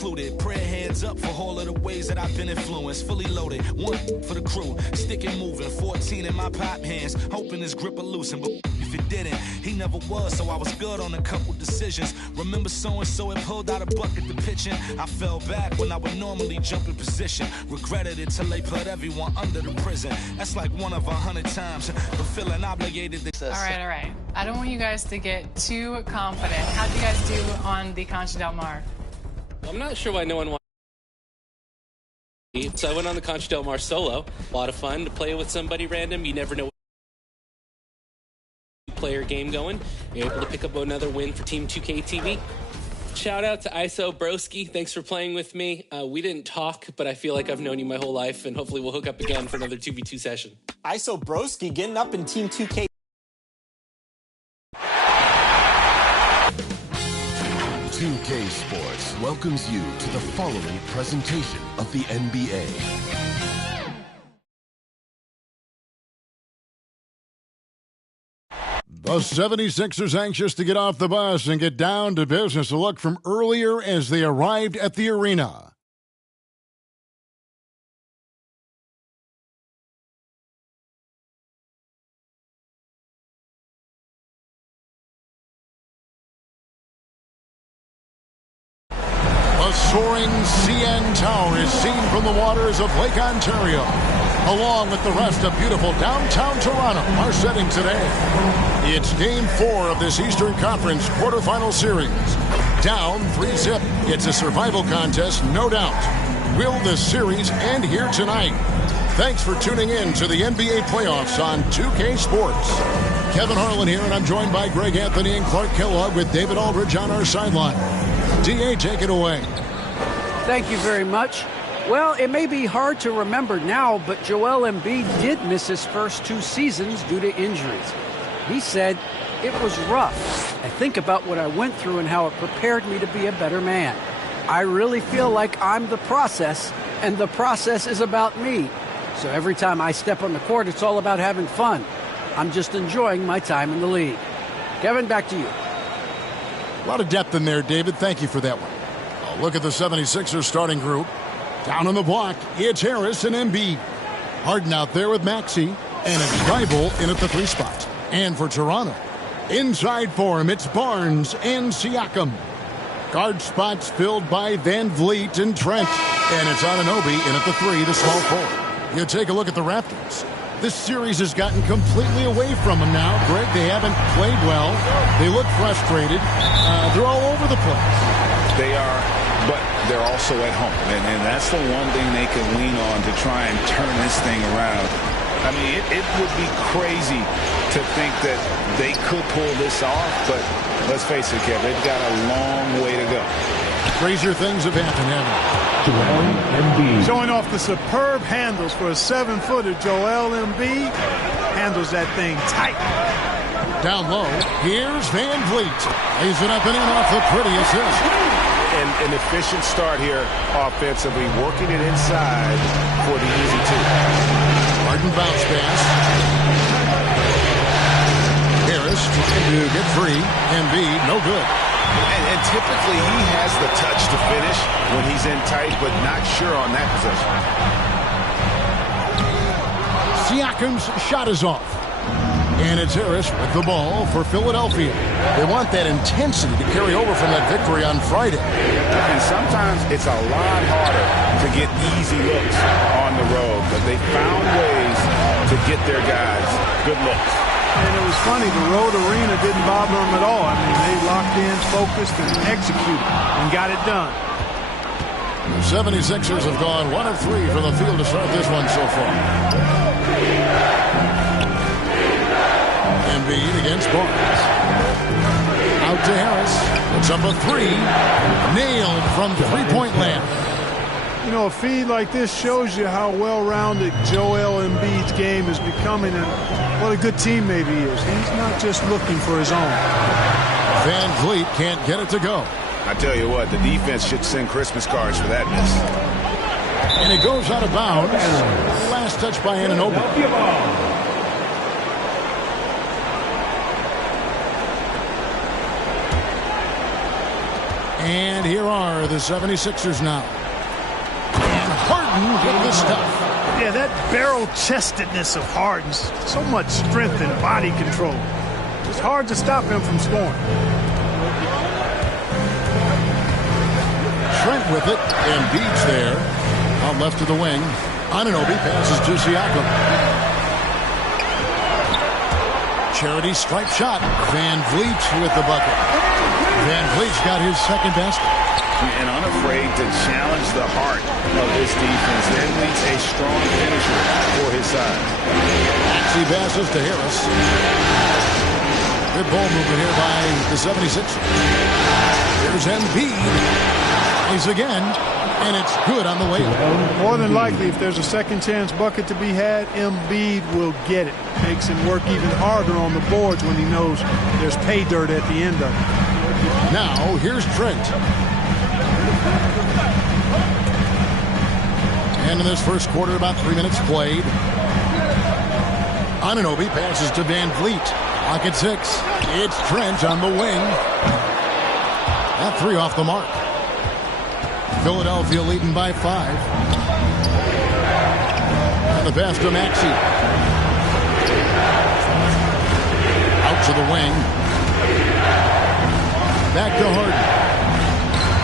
included. Prayer hands up for all of the ways that I've been influenced. Fully loaded, one for the crew, stick it moving. 14 in my pop hands, hoping his grip will loosen. But if it didn't, he never was, so I was good on a couple decisions. Remember so-and-so had pulled out a bucket to pitching. I fell back when I would normally jump in position. Regretted it till they put everyone under the prison. That's like one of 100 times, but feeling obligated to... All right. I don't want you guys to get too confident. How'd you guys do on the Concha Del Mar? I'm not sure why no one wants. So I went on the Concha Del Mar solo. A lot of fun to play with somebody random. You never know what player game going. You're able to pick up another win for Team 2K TV. Shout out to ISO Broski. Thanks for playing with me. We didn't talk, but I feel like I've known you my whole life, and hopefully we'll hook up again for another 2v2 session. ISO Broski getting up in Team 2K. 2K Sports welcomes you to the following presentation of the NBA. The 76ers anxious to get off the bus and get down to business. A look from earlier as they arrived at the arena. The soaring CN Tower is seen from the waters of Lake Ontario, along with the rest of beautiful downtown Toronto, are setting today. It's Game 4 of this Eastern Conference quarterfinal series. Down 3-zip. It's a survival contest, no doubt. Will the series end here tonight? Thanks for tuning in to the NBA playoffs on 2K Sports. Kevin Harlan here, and I'm joined by Greg Anthony and Clark Kellogg with David Aldridge on our sideline. DA, take it away. Thank you very much. Well, it may be hard to remember now, but Joel Embiid did miss his first 2 seasons due to injuries. He said, "It was rough. I think about what I went through and how it prepared me to be a better man. I really feel like I'm the process, and the process is about me. So every time I step on the court, it's all about having fun. I'm just enjoying my time in the league." Kevin, back to you. A lot of depth in there, David. Thank you for that one. A look at the 76ers starting group. Down on the block, it's Harris and Embiid. Harden out there with Maxey, and it's Thibault in at the 3 spot. And for Toronto, inside for him, it's Barnes and Siakam. Guard spots filled by Van Vliet and Trent. And it's Anunoby in at the 3, the small forward. You take a look at the Raptors. This series has gotten completely away from them now. Greg, they haven't played well. They look frustrated. They're all over the place. They are, but they're also at home. And that's the one thing they can lean on to try and turn this thing around. I mean, it would be crazy to think that they could pull this off, but let's face it, Kev, they've got a long way to go. Crazier things have happened, haven't they? Joel Embiid. Showing off the superb handles for a 7-footer. Joel Embiid handles that thing tight. Down low, here's Van Vliet. Lays it up and in off the pretty assist. And an efficient start here offensively, working it inside for the easy 2. Harden bounce pass. Harris trying to get free. Embiid, no good. And typically he has the touch to finish when he's in tight, but not sure on that possession. Siakam's shot is off. And it's Harris with the ball for Philadelphia. They want that intensity to carry over from that victory on Friday. And sometimes it's a lot harder to get easy looks on the road, but they found ways to get their guys good looks. And it was funny, the road arena didn't bother them at all. I mean, they locked in, focused, and executed, and got it done. The 76ers have gone 1 of 3 from the field to start this one so far. Embiid against Barnes. Out to Harris. It's up a 3. Nailed from 3-point land. You know, a feed like this shows you how well-rounded Joel Embiid's game is becoming and what a good teammate he is. He's not just looking for his own. Van Vliet can't get it to go. I tell you what, the defense should send Christmas cards for that miss. And it goes out of bounds. Last touch by Anunoby. And here are the 76ers now. And Harden with the stuff. Yeah, that barrel-chestedness of Harden, so much strength and body control. It's hard to stop him from scoring. Trent with it. Embiid's there. Out left to the wing. Anunoby passes to Siakam. Charity stripe shot. Van Vliet with the bucket. Van Vliet's got his second basket. And unafraid to challenge the heart of this defense. Van Vliet's a strong finisher for his side. Maxey passes to Harris. Good ball movement here by the 76ers. Here's Embiid. He's again, and it's good on the way up. More than likely, if there's a second chance bucket to be had, Embiid will get it. Makes him work even harder on the boards when he knows there's pay dirt at the end of it. Now, here's Trent. And in this first quarter, about 3 minutes played. Anunoby passes to Van Vliet. Clock at 6. It's Trent on the wing. That 3 off the mark. Philadelphia leading by 5. And the pass to Maxey. Out to the wing. Back to Harden.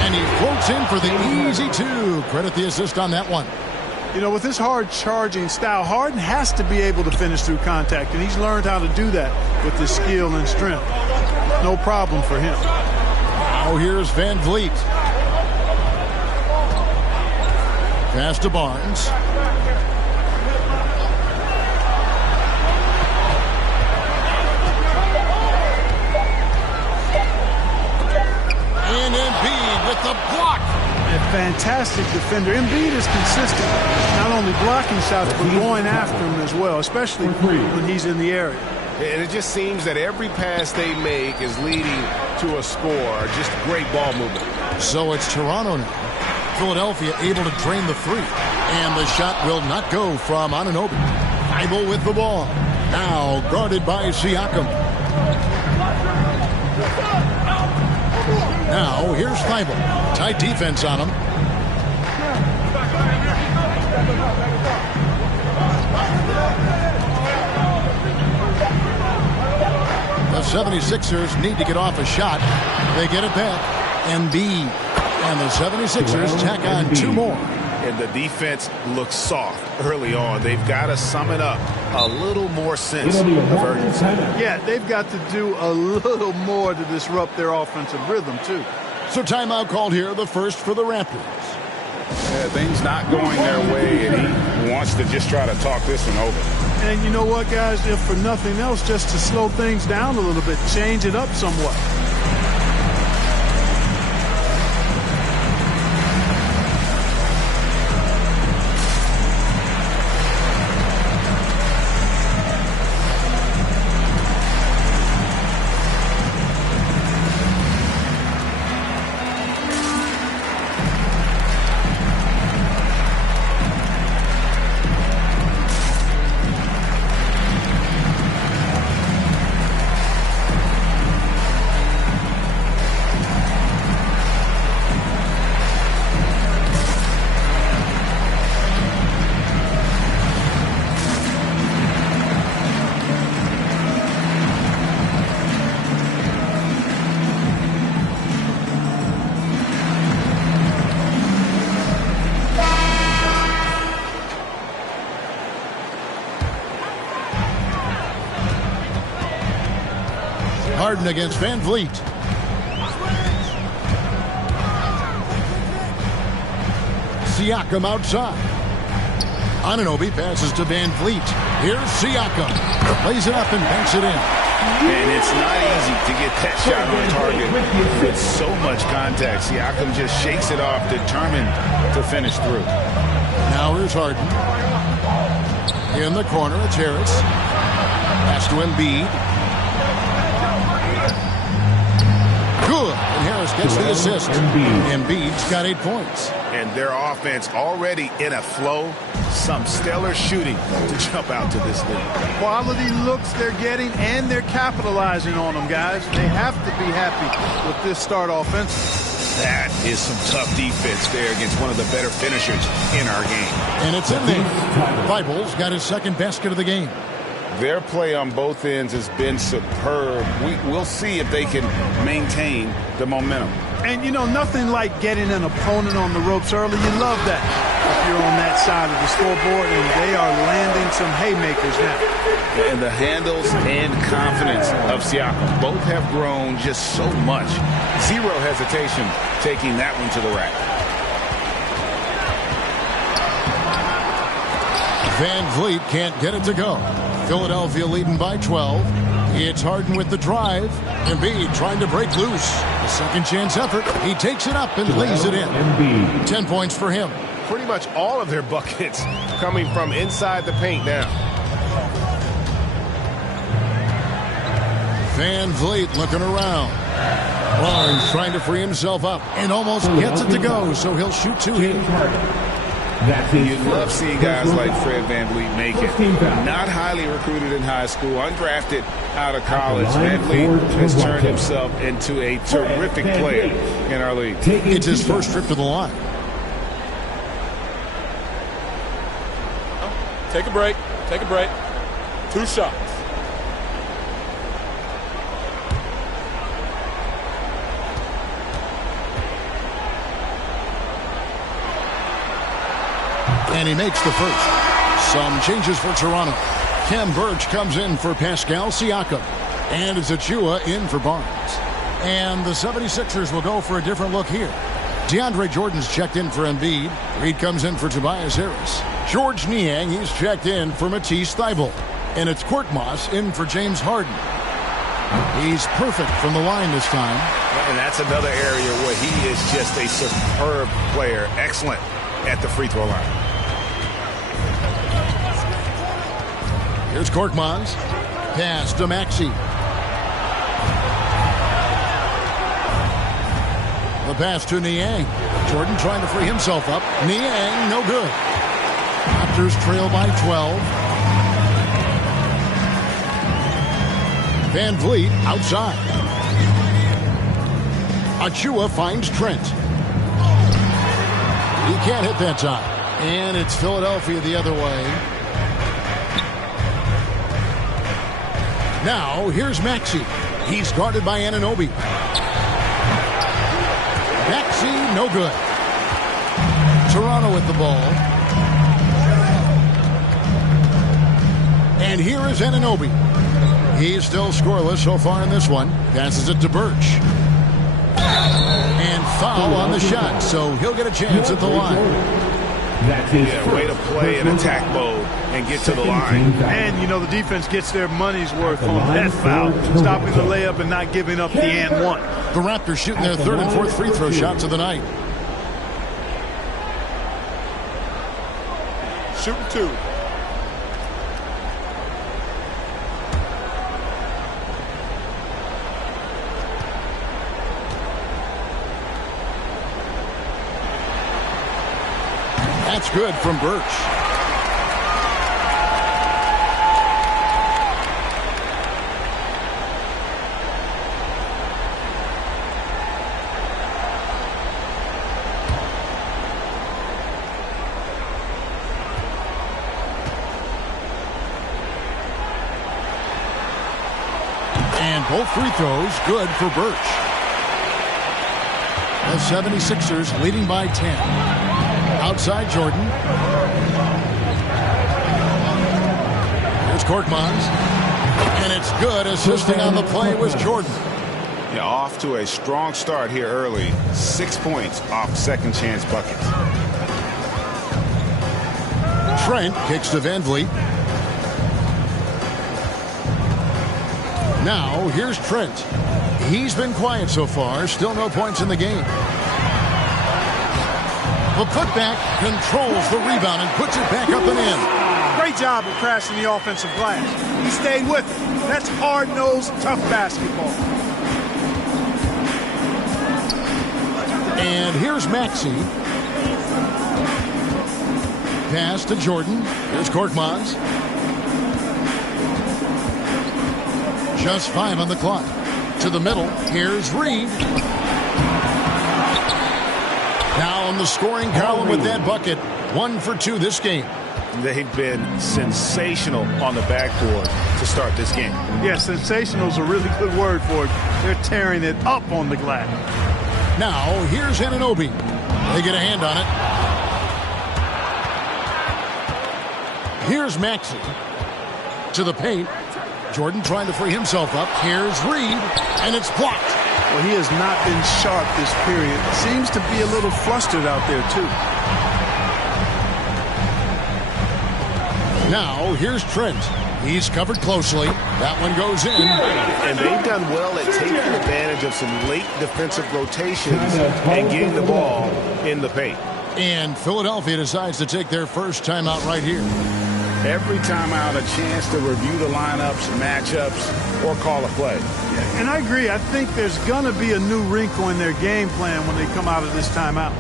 And he floats in for the easy 2. Credit the assist on that one. You know, with his hard charging style, Harden has to be able to finish through contact, and he's learned how to do that with his skill and strength. No problem for him. Now here's Van Vliet. Pass to Barnes. And Embiid with the block. A fantastic defender. Embiid is consistent, not only blocking shots, but going after them as well, especially when he's in the area. And it just seems that every pass they make is leading to a score. Just great ball movement. So it's Toronto now. Philadelphia able to drain the 3. And the shot will not go from Anunoby. Thibault with the ball. Now guarded by Siakam. Now here's Thibault. Tight defense on him. The 76ers need to get off a shot. They get it back. Embiid. And the 76ers tack on 2 more. And the defense looks soft early on. They've got to sum it up. A little more sense of urgency. Yeah, they've got to do a little more to disrupt their offensive rhythm, too. So timeout called here, the first for the Raptors. Yeah, things not going their way, and he wants to just try to talk this one over. And you know what, guys? If for nothing else, just to slow things down a little bit, change it up somewhat. Harden against Van Vliet. Siakam outside. Anunoby passes to Van Vliet. Here's Siakam. Plays it up and banks it in. And it's not easy to get that shot on target with so much contact. Siakam just shakes it off, determined to finish through. Now here's Harden. In the corner, it's Harris. Pass to Embiid. Good. And Harris gets the assist. Embiid's got 8 points. And their offense already in a flow. Some stellar shooting to jump out to this lead. Quality looks they're getting, and they're capitalizing on them, guys. They have to be happy with this start offensively. That is some tough defense there against one of the better finishers in our game. And it's in there. Bibles got his second basket of the game. Their play on both ends has been superb. We'll see if they can maintain the momentum. And, you know, nothing like getting an opponent on the ropes early. You love that if you're on that side of the scoreboard, and they are landing some haymakers now. And the handles and confidence of Siakam both have grown just so much. Zero hesitation taking that one to the rack. Van Vliet can't get it to go. Philadelphia leading by 12. It's Harden with the drive. Embiid trying to break loose. A second chance effort. He takes it up and lays it in. 10 points for him. Pretty much all of their buckets coming from inside the paint now. Van Vliet looking around. Barnes trying to free himself up and almost gets it to go, so he'll shoot two here. You love seeing guys like Fred VanVleet make it. Not highly recruited in high school, undrafted out of college. VanVleet has turned himself into a terrific player in our league. It's his first trip to the line. Take a break. Take a break. 2 shots. And he makes the first. Some changes for Toronto. Kem Birch comes in for Pascal Siakam. And it's Achua in for Barnes. And the 76ers will go for a different look here. DeAndre Jordan's checked in for Embiid. Reed comes in for Tobias Harris. George Niang, he's checked in for Matisse Thybulle. And it's Korkmaz in for James Harden. He's perfect from the line this time. And that's another area where he is just a superb player. Excellent at the free throw line. Here's Korkmaz. Pass to Maxey. The pass to Niang. Jordan trying to free himself up. Niang, no good. Raptors trail by 12. Van Vliet outside. Achua finds Trent. He can't hit that time. And it's Philadelphia the other way. Now, here's Maxey. He's guarded by Anunoby. Maxey, no good. Toronto with the ball. And here is Anunoby. He's still scoreless so far in this one. Passes it to Birch. And foul on the shot, so he'll get a chance at the line. Yeah, way to play in attack mode and get to the line. And, you know, the defense gets their money's worth on that foul. Stopping the layup and not giving up the and one. The Raptors shooting their third and fourth free throw shots of the night. Shooting 2. That's good from Birch. And both free throws good for Birch. The 76ers leading by 10. Outside Jordan. Here's Korkmaz. And it's good. Assisting on the play was Jordan. Yeah, off to a strong start here early. 6 points off second chance buckets. Trent kicks to Van Vliet. Now here's Trent. He's been quiet so far. Still no points in the game. The putback controls the rebound and puts it back up and in. Great job of crashing the offensive glass. He stayed with it. That's hard-nosed, tough basketball. And here's Maxey. Pass to Jordan. Here's Korkmaz. Just 5 on the clock. To the middle. Here's Reed. on the scoring column with that bucket. 1 for 2 this game. They've been sensational on the backboard to start this game. Yeah, sensational is a really good word for it. They're tearing it up on the glass. Now, here's Anunoby. They get a hand on it. Here's Maxey. To the paint. Jordan trying to free himself up. Here's Reed, and it's blocked. Well, he has not been sharp this period. Seems to be a little flustered out there, too. Now, here's Trent. He's covered closely. That one goes in. And they've done well at taking advantage of some late defensive rotations and getting the ball in the paint. And Philadelphia decides to take their first timeout right here. Every timeout, a chance to review the lineups, matchups, or call a play. Yeah, and I agree. I think there's going to be a new wrinkle in their game plan when they come out of this timeout.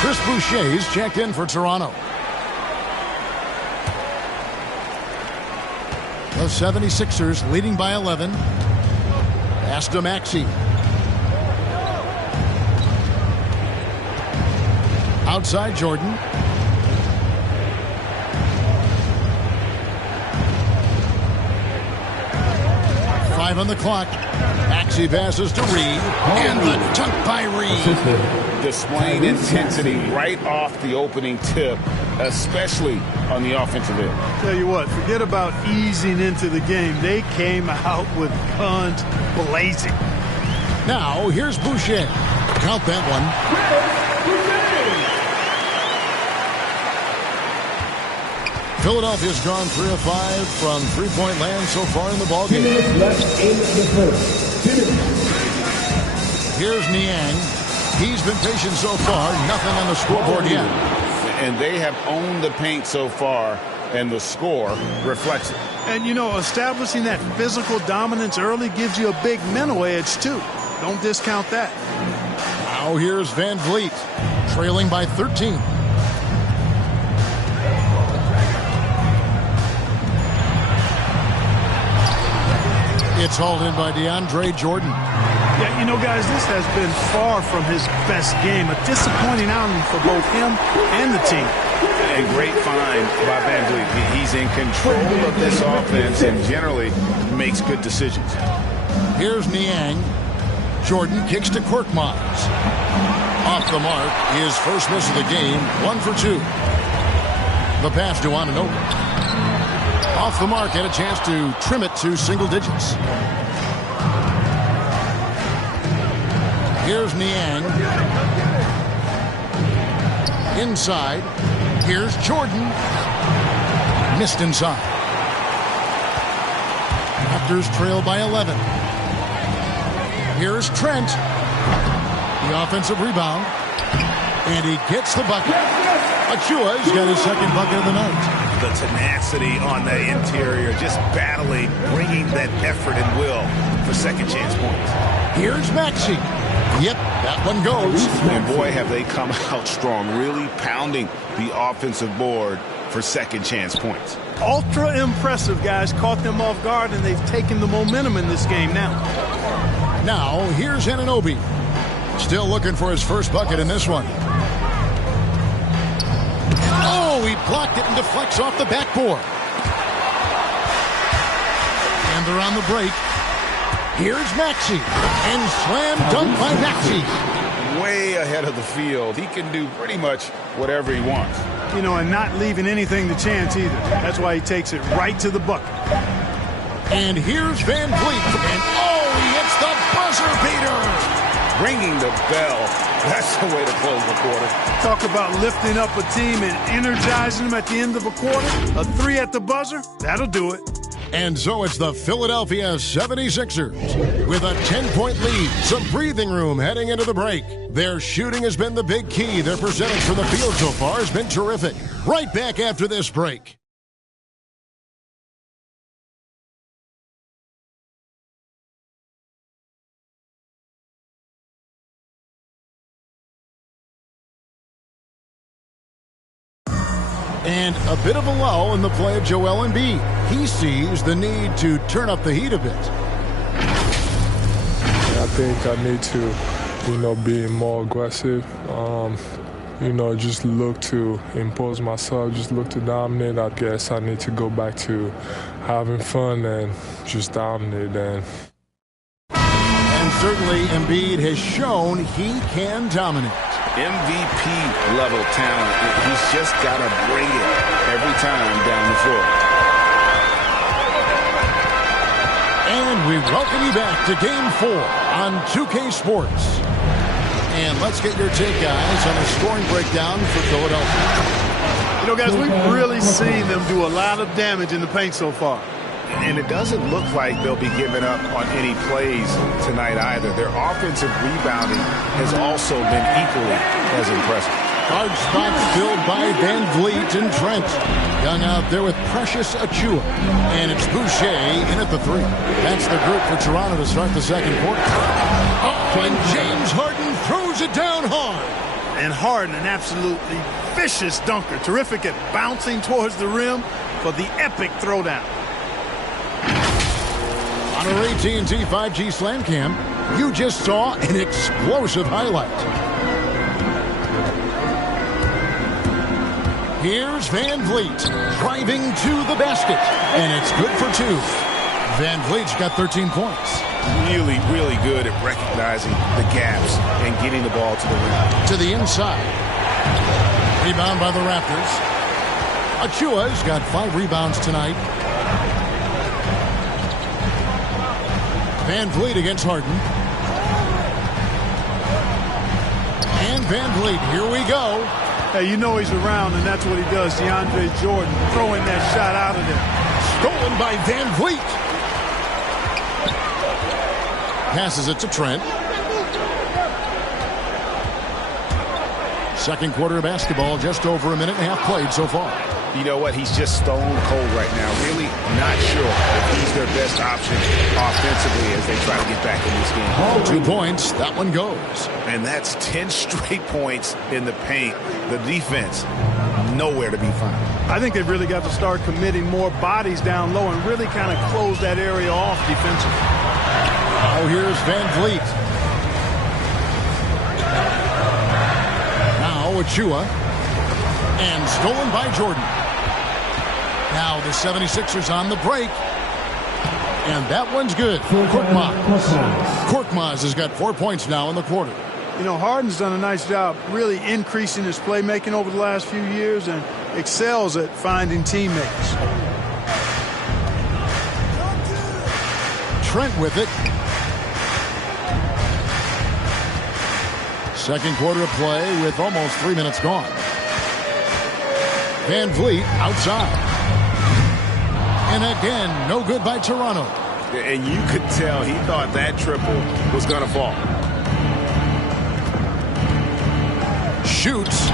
Chris Boucher's checked in for Toronto. The 76ers leading by 11. Pass to Maxey. Outside Jordan. Five on the clock. Maxey passes to Reed. And the dunk by Reed. Displaying intensity right off the opening tip, especially on the offensive end. Tell you what, forget about easing into the game. They came out with guns blazing. Now, here's Boucher. Count that one. Philadelphia's gone 3 of 5 from three-point land so far in the ballgame. Here's Niang. He's been patient so far. Nothing on the scoreboard yet. And they have owned the paint so far, and the score reflects it. And, you know, establishing that physical dominance early gives you a big mental edge, too. Don't discount that. Now here's Van Vliet, trailing by 13. It's hauled in by DeAndre Jordan. Yeah, you know, guys, this has been far from his best game. A disappointing outing for both him and the team. A great find by Van Vliet. He's in control of this offense and generally makes good decisions. Here's Niang. Jordan kicks to Korkmaz. Off the mark, his first miss of the game, 1 for 2. The pass to Anunoby. Off the mark, had a chance to trim it to single digits. Here's Niang. Inside. Here's Jordan. Missed inside. Raptors trail by 11. Here's Trent. The offensive rebound. And he gets the bucket. Achua's got his second bucket of the night. The tenacity on the interior, just battling, bringing that effort and will for second chance points. Here's Maxey. Yep, that one goes. And boy, have they come out strong, really pounding the offensive board for second chance points. Ultra impressive, guys. Caught them off guard, and they've taken the momentum in this game now. Now, here's Anunoby. Still looking for his first bucket in this one. Oh, he blocked it and deflects off the backboard. And they're on the break. Here's Maxey. And slam dunk by Maxey. Way ahead of the field. He can do pretty much whatever he wants. You know, and not leaving anything to chance either. That's why he takes it right to the bucket. And here's Van Vliet. And oh, he hits the buzzer beater. ringing the bell. That's the way to close the quarter. Talk about lifting up a team and energizing them at the end of a quarter. A 3 at the buzzer, that'll do it. And so it's the Philadelphia 76ers with a 10-point lead. Some breathing room heading into the break. Their shooting has been the big key. Their percentage from the field so far has been terrific. Right back after this break. And a bit of a lull in the play of Joel Embiid. He sees the need to turn up the heat a bit. I think I need to, be more aggressive. Just look to impose myself, just look to dominate. I guess I need to go back to having fun and just dominate. And certainly Embiid has shown he can dominate. MVP level talent. He's just got to bring it every time down the floor. And we welcome you back to Game 4 on 2K Sports. And let's get your take, guys, on a scoring breakdown for Philadelphia. Guys, we've really seen them do a lot of damage in the paint so far. And it doesn't look like they'll be giving up on any plays tonight either. Their offensive rebounding has also been equally as impressive. Hard spots filled by Van Vliet and Trent. Young out there with Precious Achua. And it's Boucher in at the 3. That's the group for Toronto to start the second quarter. Oh, and James Harden throws it down hard. And Harden, an absolutely vicious dunker. Terrific at bouncing towards the rim for the epic throwdown. On our AT&T 5G Slam Cam, you just saw an explosive highlight. Here's Van Vliet driving to the basket, and it's good for 2. Van Vliet's got 13 points. Really, really good at recognizing the gaps and getting the ball to the rim. To the inside. Rebound by the Raptors. Achua's got 5 rebounds tonight. Van Vliet against Harden. And Van Vliet, here we go. Hey, he's around, and that's what he does. DeAndre Jordan throwing that shot out of there. Stolen by Van Vliet. Passes it to Trent. Second quarter of basketball, just over a minute and a half played so far. You know what? He's just stone cold right now. Really not sure if he's their best option offensively as they try to get back in this game. 2 points. That one goes. And that's 10 straight points in the paint. The defense, nowhere to be found. I think they've really got to start committing more bodies down low and really kind of close that area off defensively. Oh, here's Van Vliet. Now Achua. And stolen by Jordan. Now the 76ers on the break. And that one's good. Korkmaz has got 4 points now in the quarter. Harden's done a nice job really increasing his playmaking over the last few years and excels at finding teammates. Trent with it. Second quarter of play with almost 3 minutes gone. Van Vliet outside. And again, no good by Toronto. And you could tell he thought that triple was going to fall. Shoots.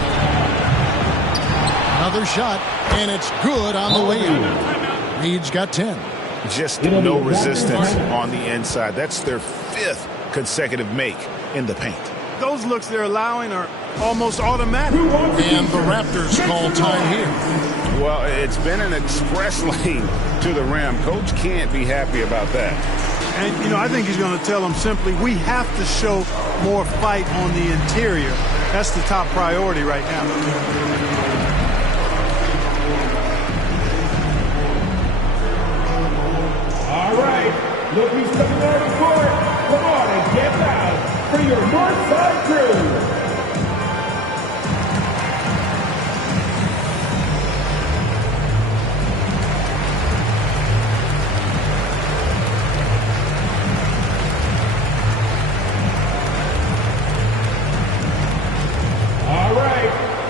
Another shot, and it's good on the layup. Reed's got 10. Just no resistance on the inside. That's their 5th consecutive make in the paint. Those looks they're allowing are almost automatic. And the Raptors call time here. Well, it's been an express lane to the rim. Coach can't be happy about that. And, I think he's going to tell them simply, we have to show more fight on the interior. That's the top priority right now. All right, look who's coming on the court. Come on and get out for your Northside crew.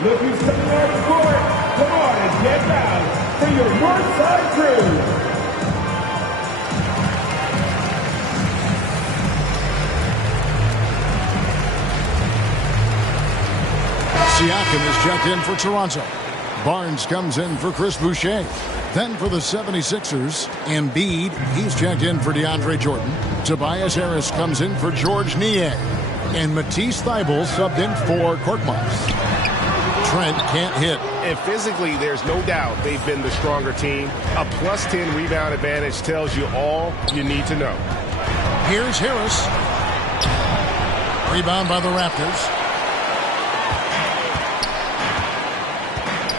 look who's coming out of court. Come on and get down for your Northside crew. Siakam is checked in for Toronto. Barnes comes in for Chris Boucher. Then for the 76ers, Embiid, he's checked in for DeAndre Jordan. Tobias Harris comes in for George Niang. And Matisse Thybulle subbed in for Korkmaz. Trent can't hit. And physically, there's no doubt they've been the stronger team. A plus 10 rebound advantage tells you all you need to know. Here's Harris. Rebound by the Raptors.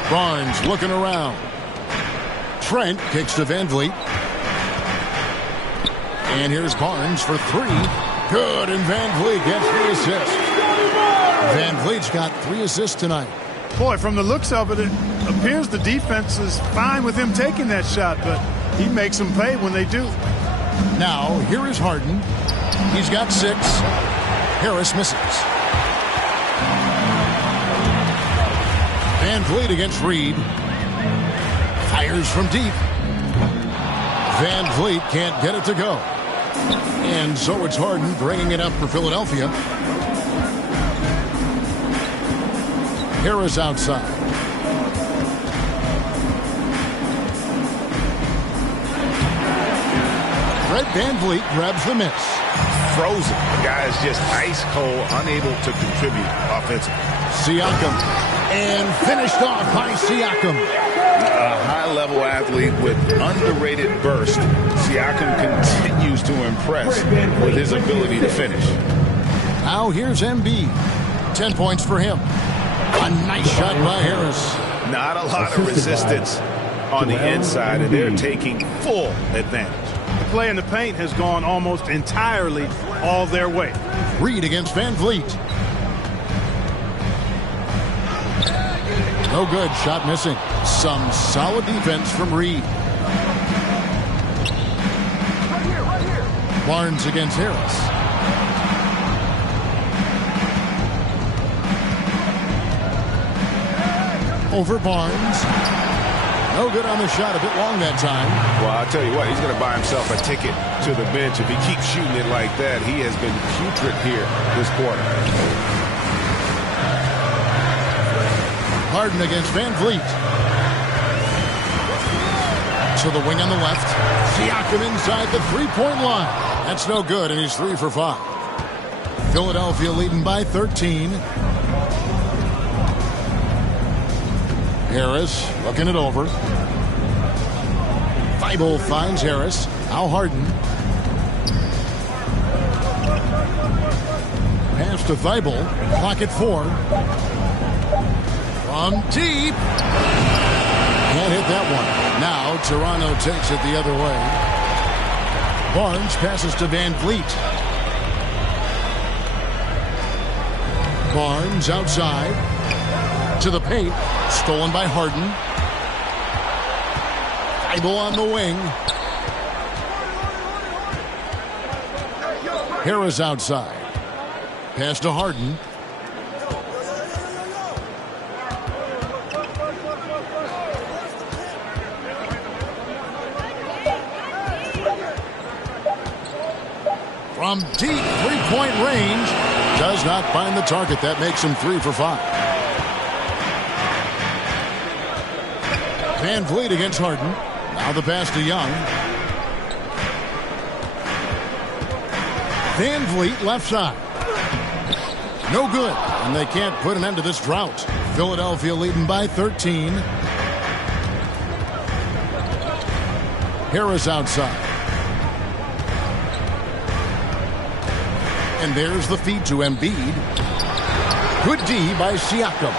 Barnes looking around. Trent kicks to Van Vliet. And here's Barnes for three. Good, and Van Vliet gets the assist. Van Vliet's got 3 assists tonight. Boy, from the looks of it, it appears the defense is fine with him taking that shot, but he makes them pay when they do. Now, here is Harden. He's got 6. Harris misses. Van Vliet against Reed. Fires from deep. Van Vliet can't get it to go. And so it's Harden bringing it up for Philadelphia. Harris outside. Fred Van Vliet grabs the miss. Frozen. The guy is just ice cold, unable to contribute offensively. Siakam. And finished off by Siakam. A high-level athlete with underrated burst. Siakam continues to impress with his ability to finish. Now here's Embiid. 10 points for him. A nice shot by Harris. Not a lot of resistance on the inside, and they're taking full advantage. The play in the paint has gone almost entirely all their way. Reed against Van Vliet. No good. Shot missing. Some solid defense from Reed. Barnes against Harris. Over Barnes. No good on the shot. A bit long that time. Well, I'll tell you what, he's going to buy himself a ticket to the bench. If he keeps shooting it like that, he has been putrid here this quarter. Harden against Van Vliet. To the wing on the left. Siakam inside the three-point line. That's no good, and he's 3 for 5. Philadelphia leading by 13. Harris looking it over. Thybulle finds Harris. Now Harden. Pass to Thybulle. Clock at 4. From deep. Can't hit that one. Now Toronto takes it the other way. Barnes passes to Van Vliet. Barnes outside. To the paint. Stolen by Harden. Thybulle on the wing. Harris outside. Pass to Harden. From deep three-point range. Does not find the target. That makes him 3 for 5. Van Vliet against Harden. Now the pass to Young. Van Vliet left side. No good. And they can't put an end to this drought. Philadelphia leading by 13. Harris outside. And there's the feed to Embiid. Good D by Siakam.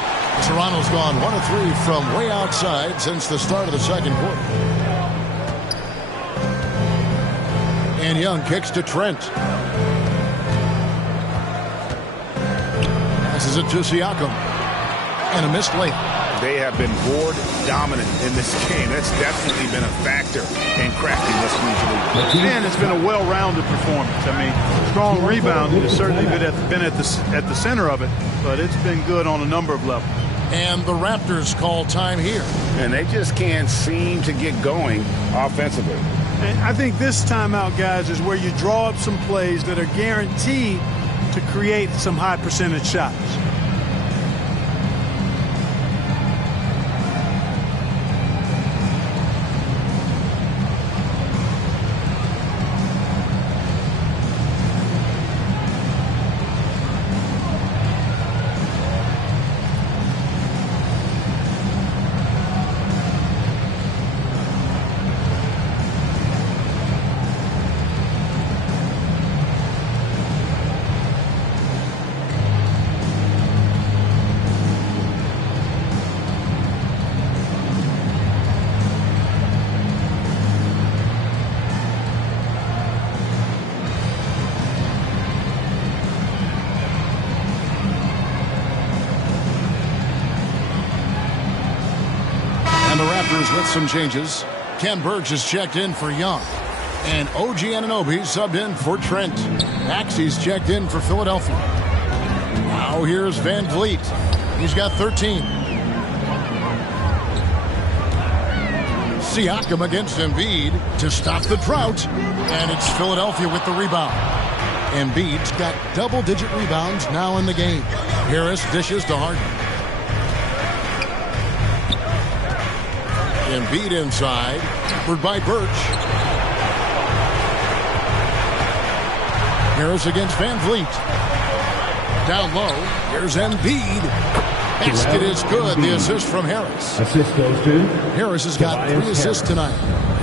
Toronto's gone 1 of 3 from way outside since the start of the second quarter. And Young kicks to Trent. Passes it to Siakam. And a missed late. They have been board dominant in this game. That's definitely been a factor in cracking this lead. And it's been a well-rounded performance. I mean, strong rebounding has certainly been at the center of it, but it's been good on a number of levels. And the Raptors call time here. And they just can't seem to get going offensively. And I think this timeout, guys, is where you draw up some plays that are guaranteed to create some high percentage shots. And the Raptors with some changes. Ken Burge is checked in for Young. And OG Anunoby subbed in for Trent. Maxey's checked in for Philadelphia. Now here's Van Vliet. He's got 13. Siakam against Embiid to stop the drought. And it's Philadelphia with the rebound. Embiid's got double-digit rebounds now in the game. Harris dishes to Harden. Embiid inside, covered by Birch. Harris against Van Vliet. Down low, here's Embiid. Basket is good. The assist from Harris. Assist goes to Harris has got 3 assists tonight.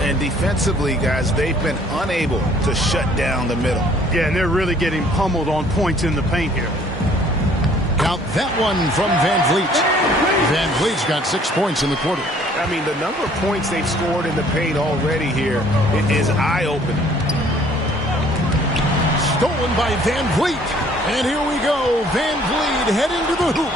And defensively, guys, they've been unable to shut down the middle. Yeah, and they're really getting pummeled on points in the paint here. Count that one from Van Vliet. Van Vliet's got 6 points in the quarter. I mean, the number of points they've scored in the paint already here is eye-opening. Stolen by Van Vliet. And here we go. Van Vliet heading to the hoop.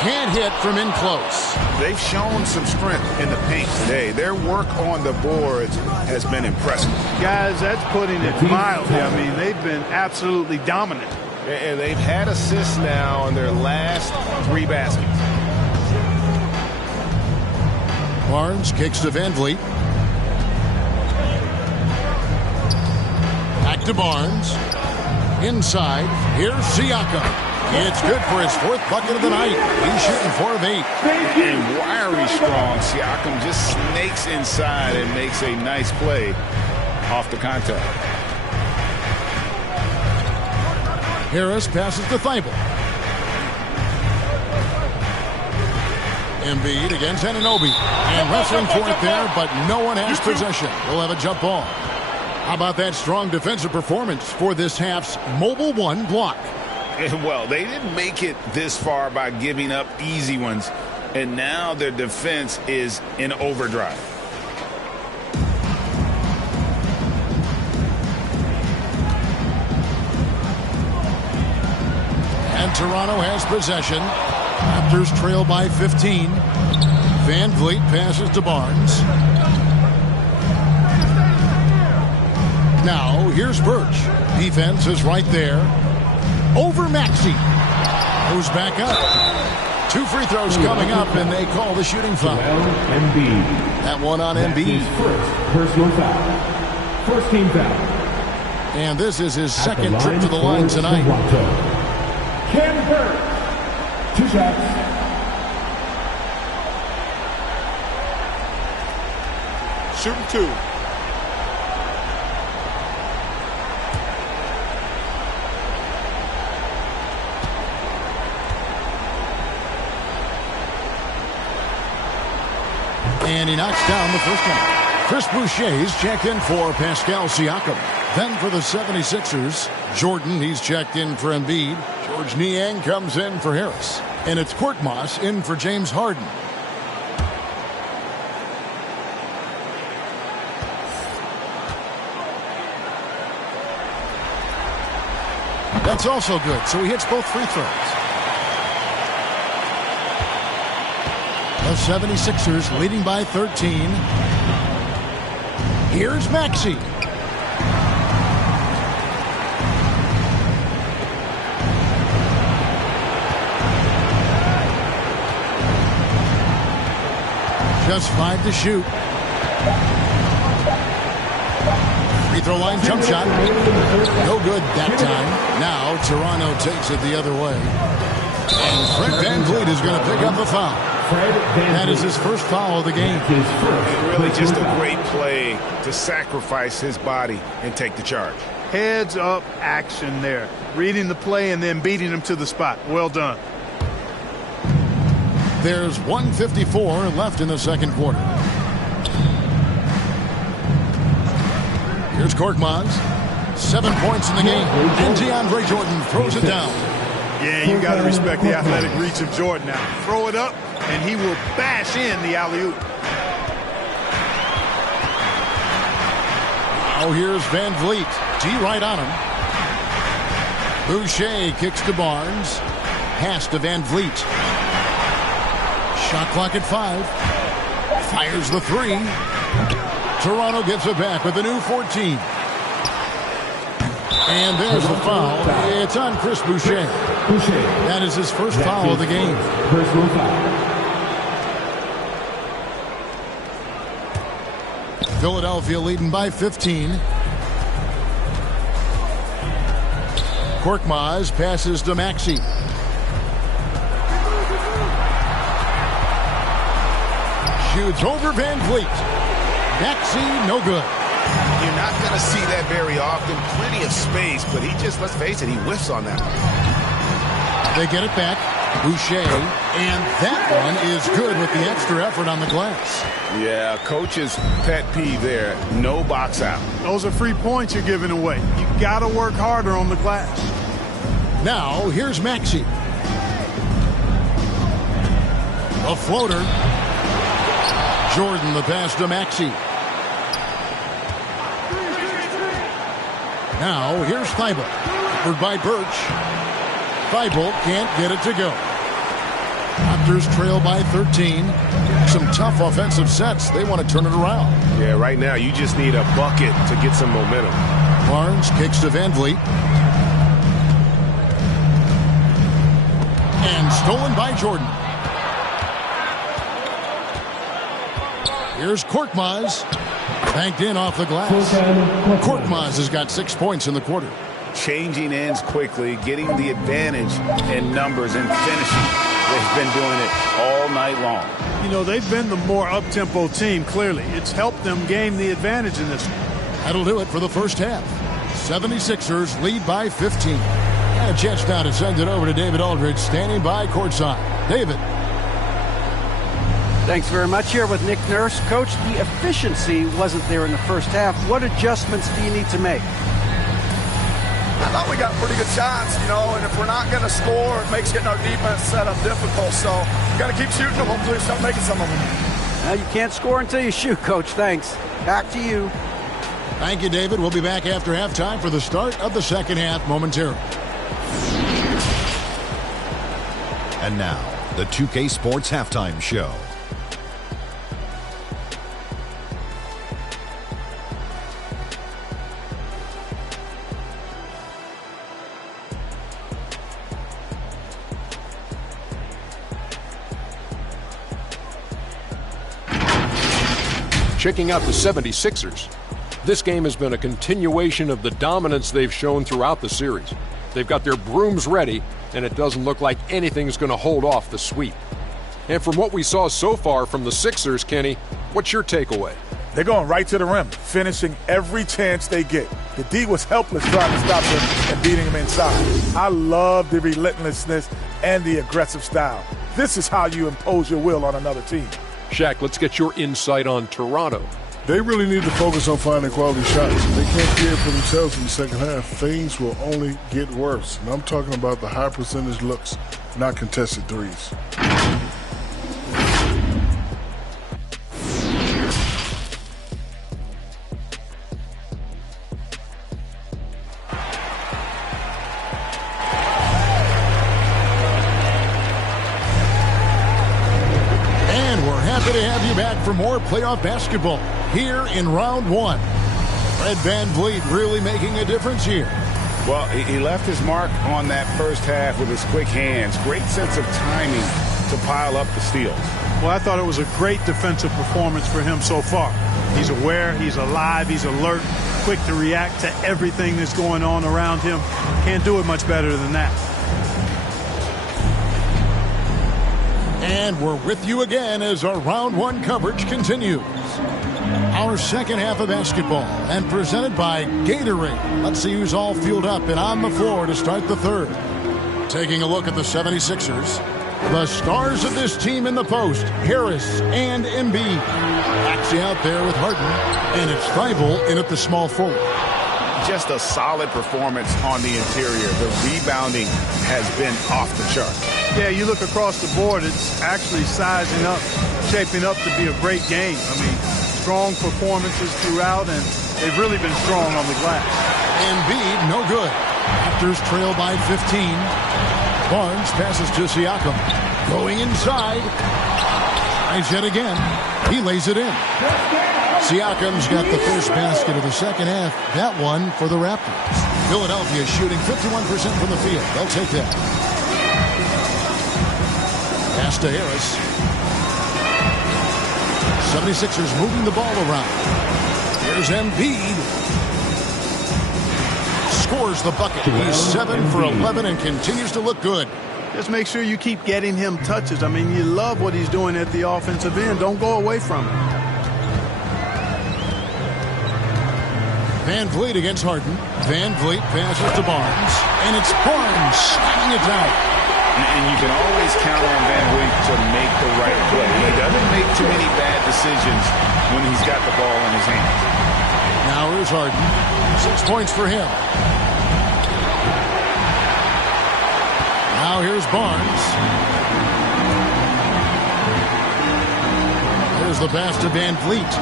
Can't hit from in close. They've shown some strength in the paint today. Their work on the boards has been impressive. Guys, that's putting it mildly. I mean, they've been absolutely dominant. And they've had assists now on their last 3 baskets. Barnes kicks to Van Vliet. Back to Barnes. Inside. Here's Siakam. It's good for his 4th bucket of the night. He's shooting 4 of 8. And wiry strong. Siakam just snakes inside and makes a nice play off the contact. Harris passes to Thibault. Embiid against Anunoby. And wrestling for it there, but no one has possession. We'll have a jump ball. How about that strong defensive performance for this half's Mobile 1 block? Well, they didn't make it this far by giving up easy ones, and now their defense is in overdrive. And Toronto has possession. Raptors trail by 15. Van Vliet passes to Barnes. Now, here's Birch. Defense is right there. Over Maxey. Goes back up. 2 free throws coming up, and they call the shooting foul. Embiid. That one on Embiid. First personal foul. First team foul. And this is his second trip to the line tonight. Ken Burke. 2 shots. Shooting 2. And he knocks down the first one. Chris Boucher's checked in for Pascal Siakam. Then for the 76ers, Jordan, he's checked in for Embiid. George Niang comes in for Harris. And it's Korkmaz in for James Harden. That's also good, so he hits both free throws. The 76ers leading by 13. Here's Maxey. Just 5 to shoot. Free throw line jump shot. No good that time. Now Toronto takes it the other way. And Fred VanVleet is going to pick up the foul. That is his first foul of the game. And really just a great play to sacrifice his body and take the charge. Heads up action there. Reading the play and then beating him to the spot. Well done. There's 1:54 left in the second quarter. Here's Korkmaz. 7 points in the game. And DeAndre Jordan throws it down. Yeah, you got to respect the athletic reach of Jordan now. Throw it up, and he will bash in the alley-oop. Now here's VanVleet. G right on him. Boucher kicks to Barnes. Pass to VanVleet. Shot clock at 5. Fires the 3. Toronto gets it back with a new 14. And there's the foul. It's on Chris Boucher. That is his first foul of the game. Philadelphia leading by 15. Korkmaz passes to Maxey. Shoots over VanVleet. Maxey, no good. You're not going to see that very often. Plenty of space, but he just, let's face it, he whiffs on that one. They get it back. Boucher, and that one is good with the extra effort on the glass. Yeah, coach's pet peeve there. No box out. Those are free points you're giving away. You got to work harder on the glass. Now, here's Maxey. A floater. Jordan the pass to Maxey. Now, here's Thibault. Covered by Birch. Thibault can't get it to go. Raptors trail by 13. Some tough offensive sets. They want to turn it around. Yeah, right now you just need a bucket to get some momentum. Barnes kicks to VanVleet. And stolen by Jordan. Here's Korkmaz. Banked in off the glass. Korkmaz has got 6 points in the quarter. Changing ends quickly, getting the advantage in numbers and finishing. They've been doing it all night long. You know, they've been the more up-tempo team, clearly. It's helped them gain the advantage in this one. That'll do it for the first half. 76ers lead by 15. And a chance now to send it over to David Aldridge, standing by courtside. David. Thanks very much. Here with Nick Nurse. Coach, the efficiency wasn't there in the first half. What adjustments do you need to make? I thought we got pretty good shots, you know, and if we're not going to score, it makes getting our defense set up difficult. So we got to keep shooting them. Hopefully start making some of them. Well, you can't score until you shoot, Coach. Thanks. Back to you. Thank you, David. We'll be back after halftime for the start of the second half momentarily. And now, the 2K Sports Halftime Show. Checking out the 76ers. This game has been a continuation of the dominance they've shown throughout the series. They've got their brooms ready, and it doesn't look like anything's going to hold off the sweep. And from what we saw so far from the Sixers, Kenny, what's your takeaway? They're going right to the rim, finishing every chance they get. The D was helpless trying to stop them and beating them inside. I love the relentlessness and the aggressive style. This is how you impose your will on another team. Shaq, let's get your insight on Toronto. They really need to focus on finding quality shots. If they can't create for themselves in the second half, things will only get worse. And I'm talking about the high percentage looks, not contested threes. To have you back for more playoff basketball here in round one. Fred VanVleet really making a difference here. Well, he left his mark on that first half with his quick hands. Great sense of timing to pile up the steals. Well, I thought it was a great defensive performance for him so far. He's aware, he's alive, he's alert, quick to react to everything that's going on around him. Can't do it much better than that. And we're with you again as our round one coverage continues. Our second half of basketball, and presented by Gatorade. Let's see who's all fueled up and on the floor to start the third. Taking a look at the 76ers. The stars of this team in the post, Harris and Embiid. Maxey out there with Harden, and it's Thibault in at the small forward. Just a solid performance on the interior. The rebounding has been off the chart. Yeah, you look across the board, it's actually sizing up, shaping up to be a great game. I mean, strong performances throughout, and they've really been strong on the glass. Embiid, no good. Raptors trail by 15. Barnes passes to Siakam. Going inside. Tries yet again. He lays it in. Siakam's got the first basket of the second half. That one for the Raptors. Philadelphia shooting 51% from the field. They'll take that. Pass to Harris. 76ers moving the ball around. Here's Embiid. Scores the bucket. He's 7 for 11 and continues to look good. Just make sure you keep getting him touches. I mean, you love what he's doing at the offensive end. Don't go away from him. Van Vliet against Harden. Van Vliet passes to Barnes. And it's Barnes slamming it down. And you can always count on Van Vliet to make the right play. He doesn't make too many bad decisions when he's got the ball in his hands. Now here's Harden. 6 points for him. Now here's Barnes. There's the pass to Van Vliet.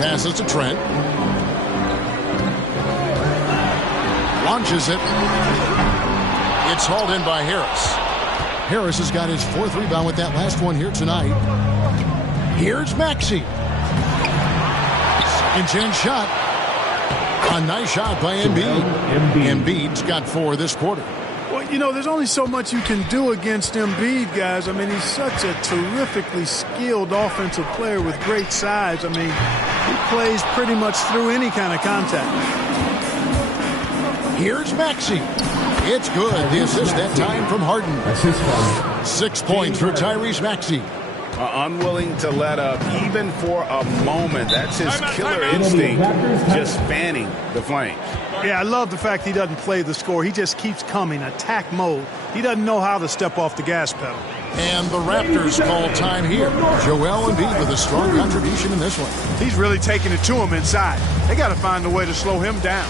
Passes to Trent. Launches it. It's hauled in by Harris. Harris has got his 4th rebound with that last one here tonight. Here's Maxey. Second chance shot. A nice shot by Embiid. Embiid's got 4 this quarter. Well, you know, there's only so much you can do against Embiid, guys. I mean, he's such a terrifically skilled offensive player with great size. I mean, he plays pretty much through any kind of contact. Here's Maxey. It's good. The assist that time from Harden. 6 points for Tyrese Maxey. Unwilling to let up even for a moment. That's his killer instinct, just fanning the flames. Yeah, I love the fact he doesn't play the score. He just keeps coming, attack mode. He doesn't know how to step off the gas pedal. And the Raptors call time here. Joel Embiid with a strong contribution in this one. He's really taking it to him inside. They got to find a way to slow him down.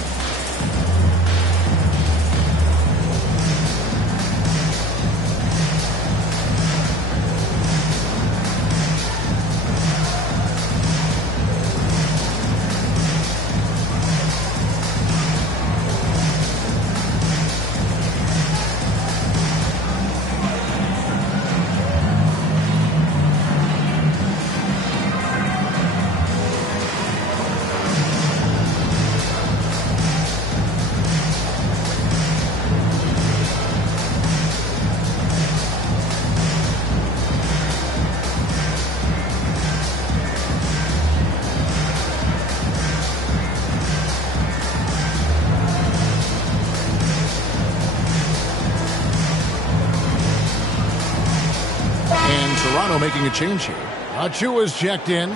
Making a change here. Achua's checked in.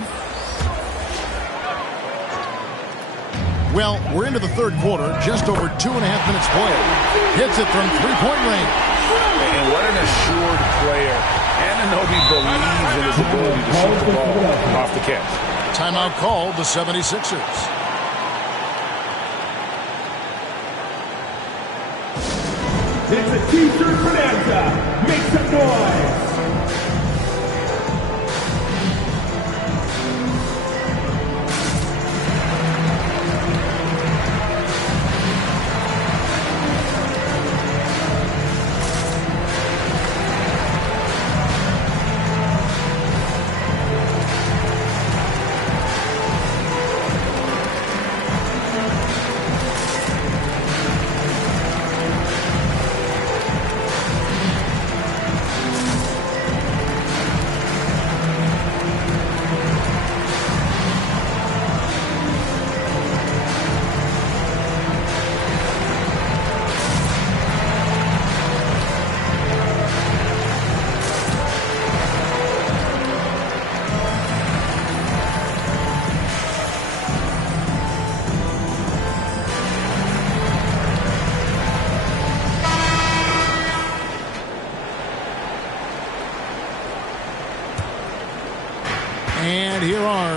Well, we're into the third quarter, just over 2.5 minutes played. Hits it from three-point range. And what an assured player. Anunoby believes in his ability to shoot the ball off the catch. Timeout called the 76ers. It's a T-shirt bonanza. Make some noise.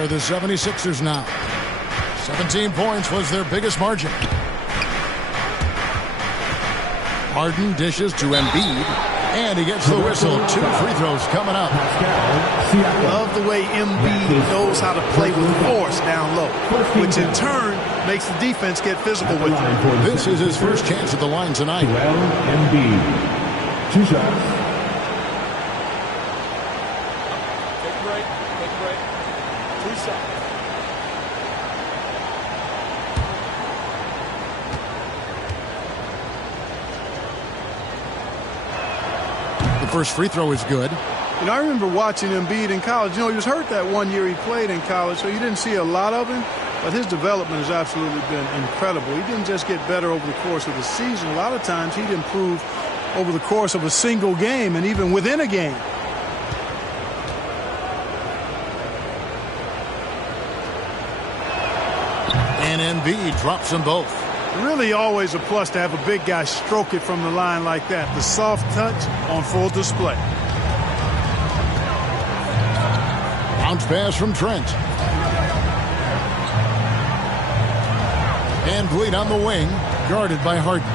are the 76ers now. 17 points was their biggest margin. Harden dishes to Embiid, and he gets the whistle. 2 free throws coming up. Love the way Embiid knows how to play with force down low, which in turn makes the defense get physical with him. This is his first chance at the line tonight. Embiid. 2 shots. Take a break. 2 shots. The first free throw is good. You know, I remember watching Embiid in college. You know, he was hurt that 1 year he played in college, so you didn't see a lot of him. But his development has absolutely been incredible. He didn't just get better over the course of the season. A lot of times he'd improve over the course of a single game and even within a game. And Embiid drops them both. Really always a plus to have a big guy stroke it from the line like that. The soft touch on full display. Bounce pass from Trent. Van Vliet on the wing, guarded by Harden.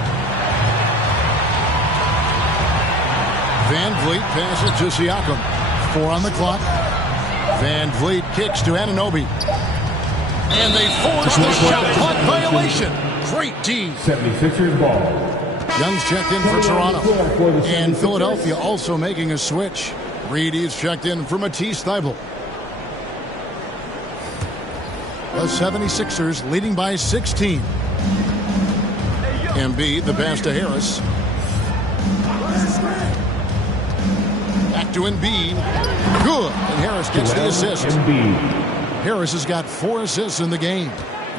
Van Vliet passes to Siakam. 4 on the clock. Van Vliet kicks to Anunoby. And they force the shot clock violation. Great D. 76ers ball. Young's checked in for Toronto. And Philadelphia also making a switch. Reedy's checked in for Matisse Thybulle. The 76ers leading by 16. Embiid, the pass to Harris. Back to Embiid. Good. And Harris gets the assist. Harris has got 4 assists in the game.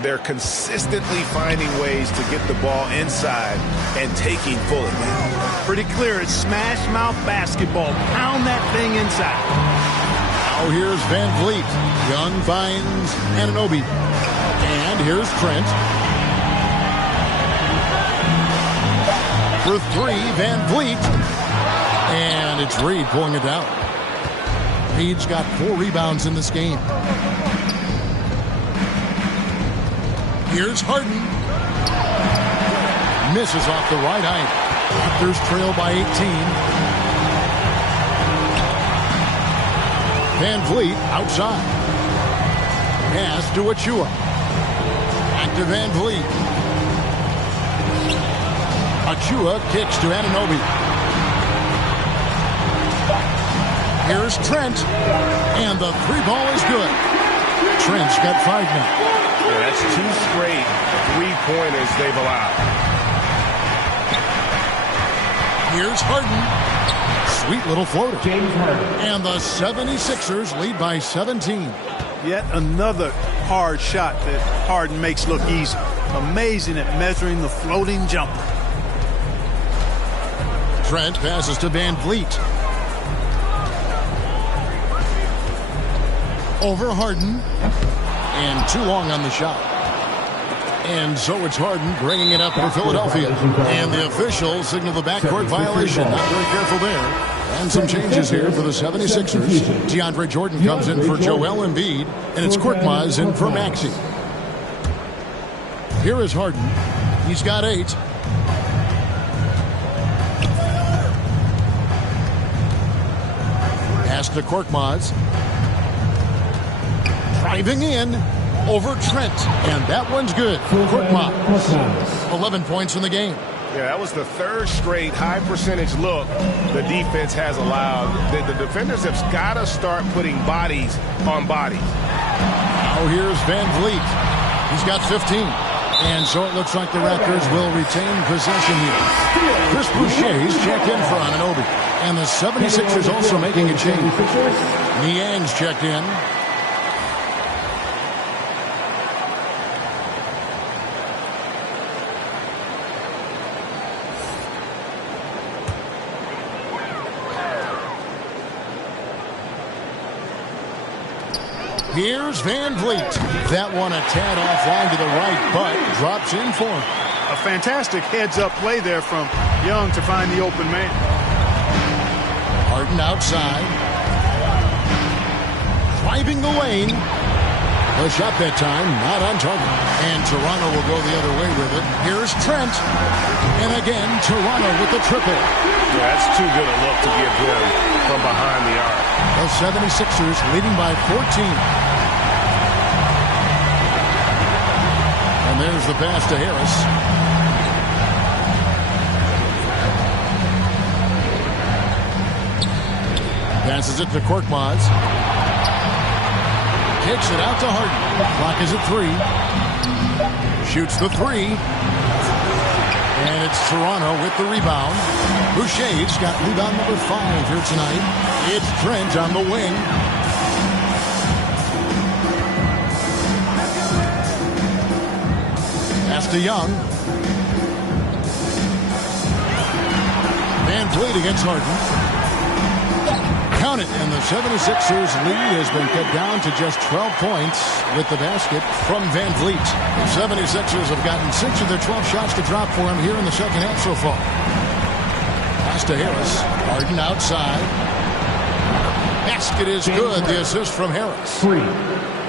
They're consistently finding ways to get the ball inside and taking full advantage. Pretty clear. It's smash mouth basketball. Pound that thing inside. Now here's Van Vliet. Young finds Anunoby. And here's Trent. For 3, Van Vliet. And it's Reed pulling it down. Reed's got 4 rebounds in this game. Here's Harden. Misses off the right eye. Raptors trail by 18. Van Vliet outside. Pass to Achua. Back to Van Vliet. Achua kicks to Anunoby. Here's Trent. And the 3 ball is good. Trent's got 5 now. Yeah, that's 2 straight 3-pointers they've allowed. Here's Harden. Sweet little floater. And the 76ers lead by 17. Yet another hard shot that Harden makes look easy. Amazing at measuring the floating jumper. Trent passes to Van Vliet. Over Harden. And too long on the shot. And so it's Harden bringing it up for Philadelphia. And the officials signal the backcourt violation. Not very careful there. And some changes here for the 76ers. DeAndre Jordan comes in for Joel Embiid. And it's Korkmaz in for Maxey. Here is Harden. He's got 8. Pass to Korkmaz. Driving in over Trent. And that one's good. Korkmaz. 11 points in the game. Yeah, that was the 3rd straight high percentage look the defense has allowed. The defenders have got to start putting bodies on bodies. Now here's Van Vliet. He's got 15. And so it looks like the Raptors will retain possession here. Chris Boucher's checked in for Anunoby. And the 76ers also making a change. Niang's checked in. Here's Van Vliet. That one a tad offline to the right, but drops in for him. A fantastic heads-up play there from Young to find the open man. Harden outside. Driving the lane. The shot that time, not on target. And Toronto will go the other way with it. Here's Trent. And again, Toronto with the triple. Yeah, that's too good a look to give him from behind the arc. The 76ers leading by 14. And there's the pass to Harris. Passes it to Korkmaz. Kicks it out to Harden. Clock is at 3. Shoots the 3. And it's Toronto with the rebound. Boucher's got rebound number 5 here tonight. It's Trent on the wing. Pass to Young. Van Vliet against Harden. Count it, and the 76ers lead has been cut down to just 12 points with the basket from Van Vliet. The 76ers have gotten 6 of their 12 shots to drop for him here in the second half so far. Pass to Harris. Harden outside. Basket is good. The assist from Harris.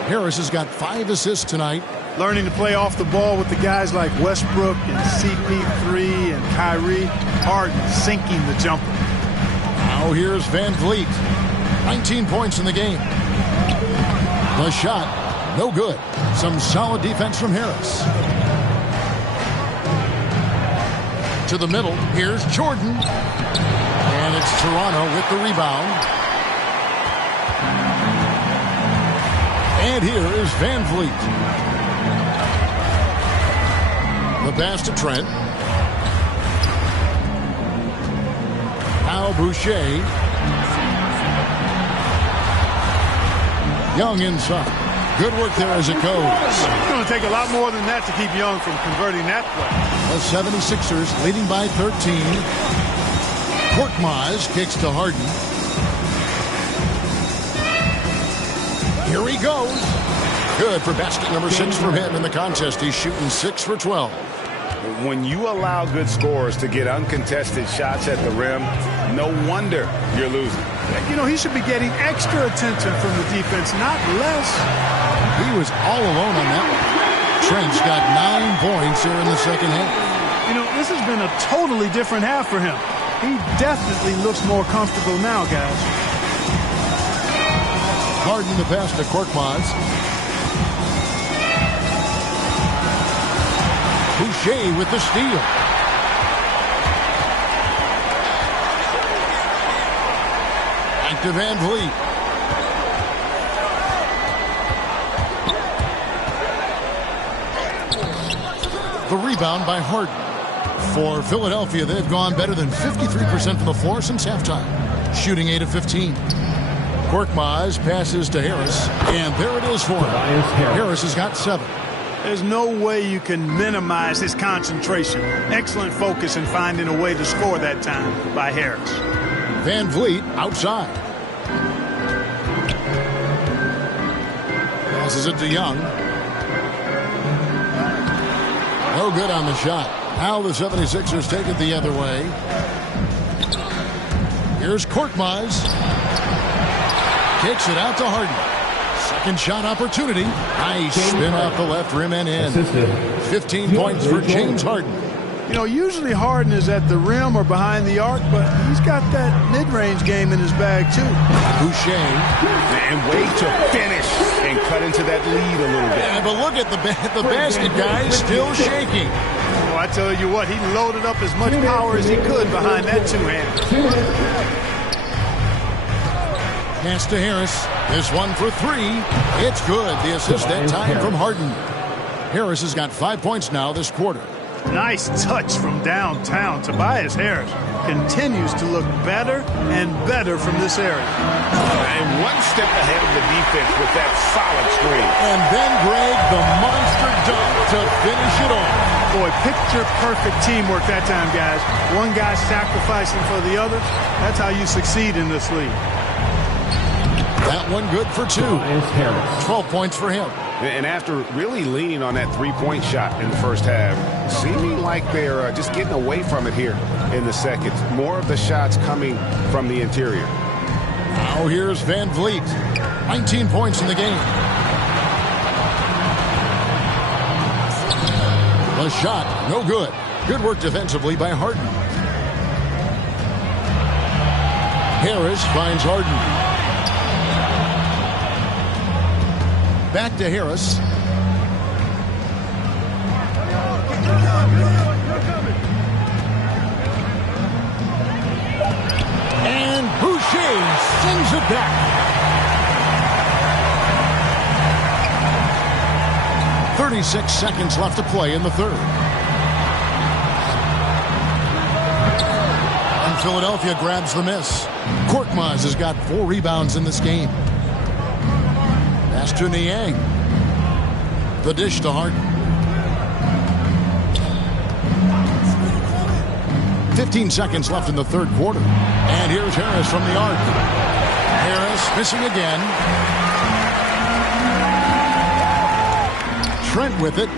Harris has got 5 assists tonight. Learning to play off the ball with the guys like Westbrook and CP3 and Kyrie. Harden sinking the jumper. Now here's Van Vliet. 19 points in the game. The shot, no good. Some solid defense from Harris. To the middle, here's Jordan. And it's Toronto with the rebound. And here is Van Vliet. The pass to Trent. Now Boucher. Young inside. Good work there as it goes. It's going to take a lot more than that to keep Young from converting that play. The 76ers leading by 13. Korkmaz kicks to Harden. Here he goes. Good for basket number 6 from him in the contest. He's shooting 6 for 12. When you allow good scorers to get uncontested shots at the rim, no wonder you're losing. You know, he should be getting extra attention from the defense, not less. He was all alone on that one. Trent's got 9 points here in the second half. You know, this has been a totally different half for him. He definitely looks more comfortable now, guys. Harden the pass to Korkmaz. Boucher with the steal. Back to Van Vliet. The rebound by Harden. For Philadelphia, they've gone better than 53% from the floor since halftime, shooting 8 of 15. Korkmaz passes to Harris, and there it is for him. Harris has got 7. There's no way you can minimize his concentration. Excellent focus in finding a way to score that time by Harris. Van Vliet outside. Passes it to Young. No good on the shot. Now the 76ers take it the other way. Here's Korkmaz. Kicks it out to Harden. Second shot opportunity. Nice spin off the left rim and in. 15 points for James Harden. You know, usually Harden is at the rim or behind the arc, but he's got that mid-range game in his bag, too. Boucher. And way to finish and cut into that lead a little bit. Yeah, but look at the basket, guys, still shaking. Oh, I tell you what, he loaded up as much power as he could behind that two-hander. Pass to Harris. This one for 3. It's good. The assist that time from Harden. Harris has got 5 points now this quarter. Nice touch from downtown. Tobias Harris continues to look better and better from this area. And one step ahead of the defense with that solid screen. And then Greg, the monster dunk to finish it off. Boy, picture-perfect teamwork that time, guys. One guy sacrificing for the other. That's how you succeed in this league. That one good for 2. 12 points for him. And after really leaning on that three-point shot in the first half, seeming like they're just getting away from it here in the second. More of the shots coming from the interior. Now here's Van Vliet. 19 points in the game. The shot, no good. Good work defensively by Harden. Harris finds Harden. Back to Harris. And Boucher sends it back. 36 seconds left to play in the third. And Philadelphia grabs the miss. Korkmaz has got 4 rebounds in this game. Pass to Niang. The dish to Harden. 15 seconds left in the third quarter. And here's Harris from the arc. Harris missing again. Trent with it.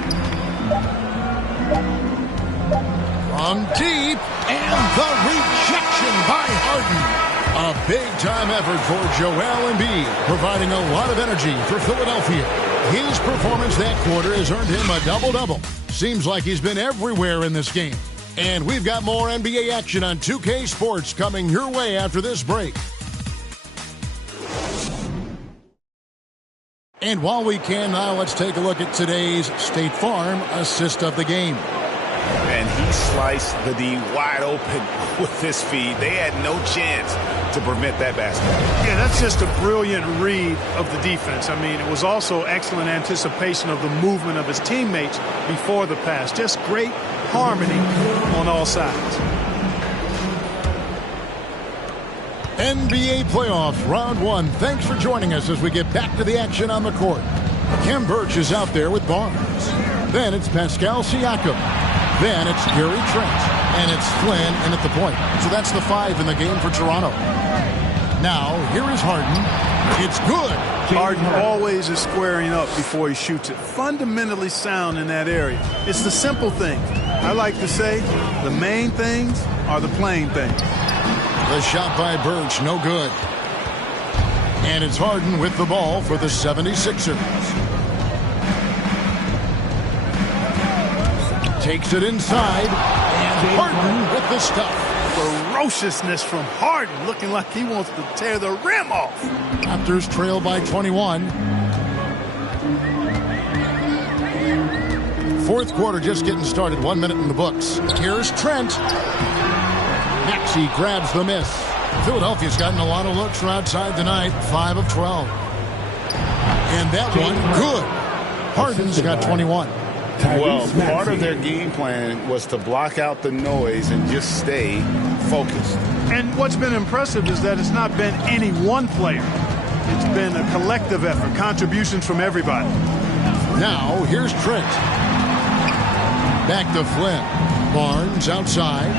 From deep. And the rejection by Harden. A big-time effort for Joel Embiid, providing a lot of energy for Philadelphia. His performance that quarter has earned him a double-double. Seems like he's been everywhere in this game. And we've got more NBA action on 2K Sports coming your way after this break. And while we can now, let's take a look at today's State Farm assist of the game. And he sliced the D wide open with his feed. They had no chance to prevent that basket. Yeah, that's just a brilliant read of the defense. I mean, it was also excellent anticipation of the movement of his teammates before the pass. Just great harmony on all sides. NBA playoffs, round 1. Thanks for joining us as we get back to the action on the court. Kem Birch is out there with Barnes. Then it's Pascal Siakam. Then it's Gary Trent. And it's Flynn in at the point. So that's the 5 in the game for Toronto. Now, here is Harden. It's good. Harden always is squaring up before he shoots it. Fundamentally sound in that area. It's the simple things. I like to say the main things are the plain things. The shot by Birch, no good. And it's Harden with the ball for the 76ers. Takes it inside, and Harden with the stuff. Ferociousness from Harden, looking like he wants to tear the rim off. Raptors trail by 21. Fourth quarter just getting started, 1 minute in the books. Here's Trent. Maxey grabs the miss. Philadelphia's gotten a lot of looks from outside tonight, 5 of 12. And that one, good. Harden's got 21. Well, part of their game plan was to block out the noise and just stay focused. And what's been impressive is that it's not been any one player. It's been a collective effort, contributions from everybody. Now, here's Trent. Back to Flynn. Barnes outside.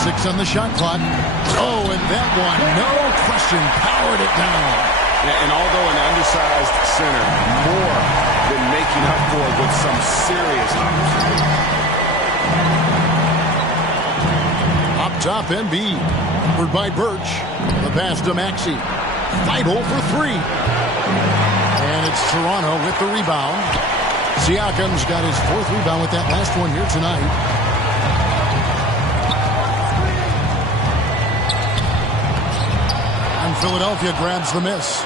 6 on the shot clock. Oh, and that one, no question, powered it down. And although an undersized center, more than making up for it with some serious hops. Up top, Embiid. Covered by Birch. The pass to Maxey. Thibault for 3. And it's Toronto with the rebound. Siakam's got his 4th rebound with that last one here tonight. And Philadelphia grabs the miss.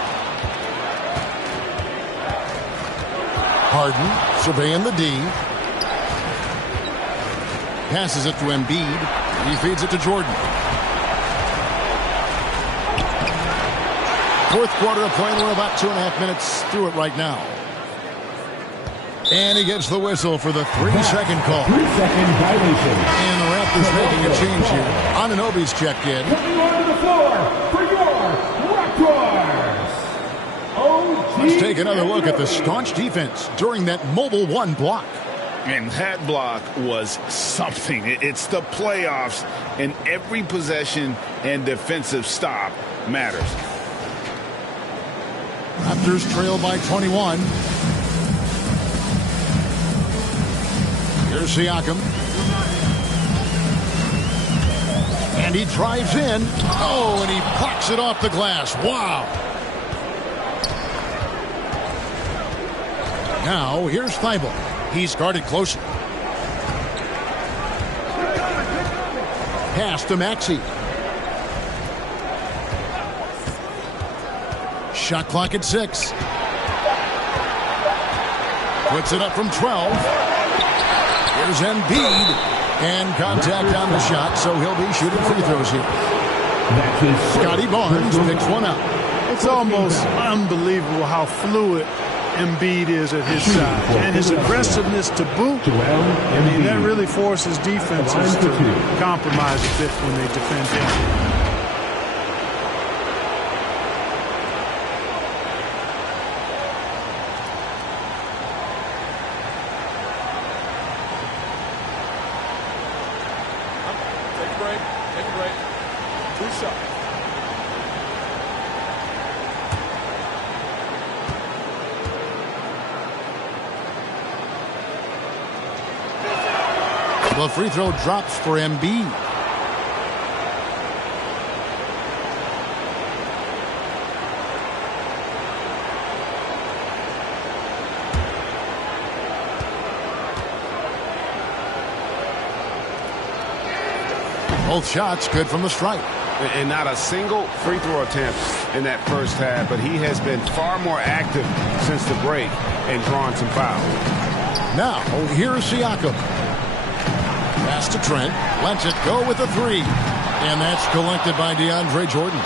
Harden surveying the D. Passes it to Embiid. He feeds it to Jordan. Fourth quarter of play. We're about 2.5 minutes through it right now. And he gets the whistle for the 3-second call. 3-second violation. And the Raptors making a change here. Anunoby's checked in. Coming onto the floor for your Raptors. Let's take another look at the staunch defense during that mobile 1 block. And that block was something. It's the playoffs, and every possession and defensive stop matters. Raptors trail by 21. Here's Siakam. And he drives in. Oh, and he blocks it off the glass. Wow. Now, here's Thibault. He's guarded closely. Pass to Maxey. Shot clock at 6. Puts it up from 12. Here's Embiid. And contact on the shot, so he'll be shooting free throws here. Scotty Barnes picks one up. It's almost unbelievable how fluid Embiid is at his size. And his aggressiveness to boot, I mean, that really forces defenses to compromise a bit when they defend him. The free throw drops for Embiid. Both shots good from the stripe. And not a single free throw attempt in that first half, but he has been far more active since the break and drawn some fouls. Now, here's Siakam. Pass to Trent. Lets it go with a 3. And that's collected by DeAndre Jordan.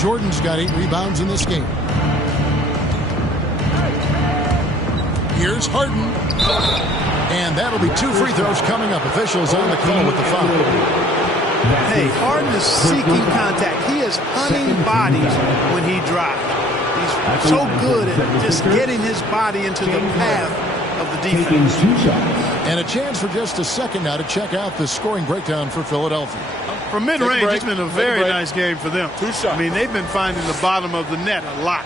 Jordan's got 8 rebounds in this game. Here's Harden. And that'll be 2 free throws coming up. Officials on the call with the foul. Hey, Harden is seeking contact. He is hunting bodies when he drives. He's so good at just getting his body into the path of the defense. And a chance for just a second now to check out the scoring breakdown for Philadelphia. From mid-range, it's been a very nice game for them. I mean, they've been finding the bottom of the net a lot.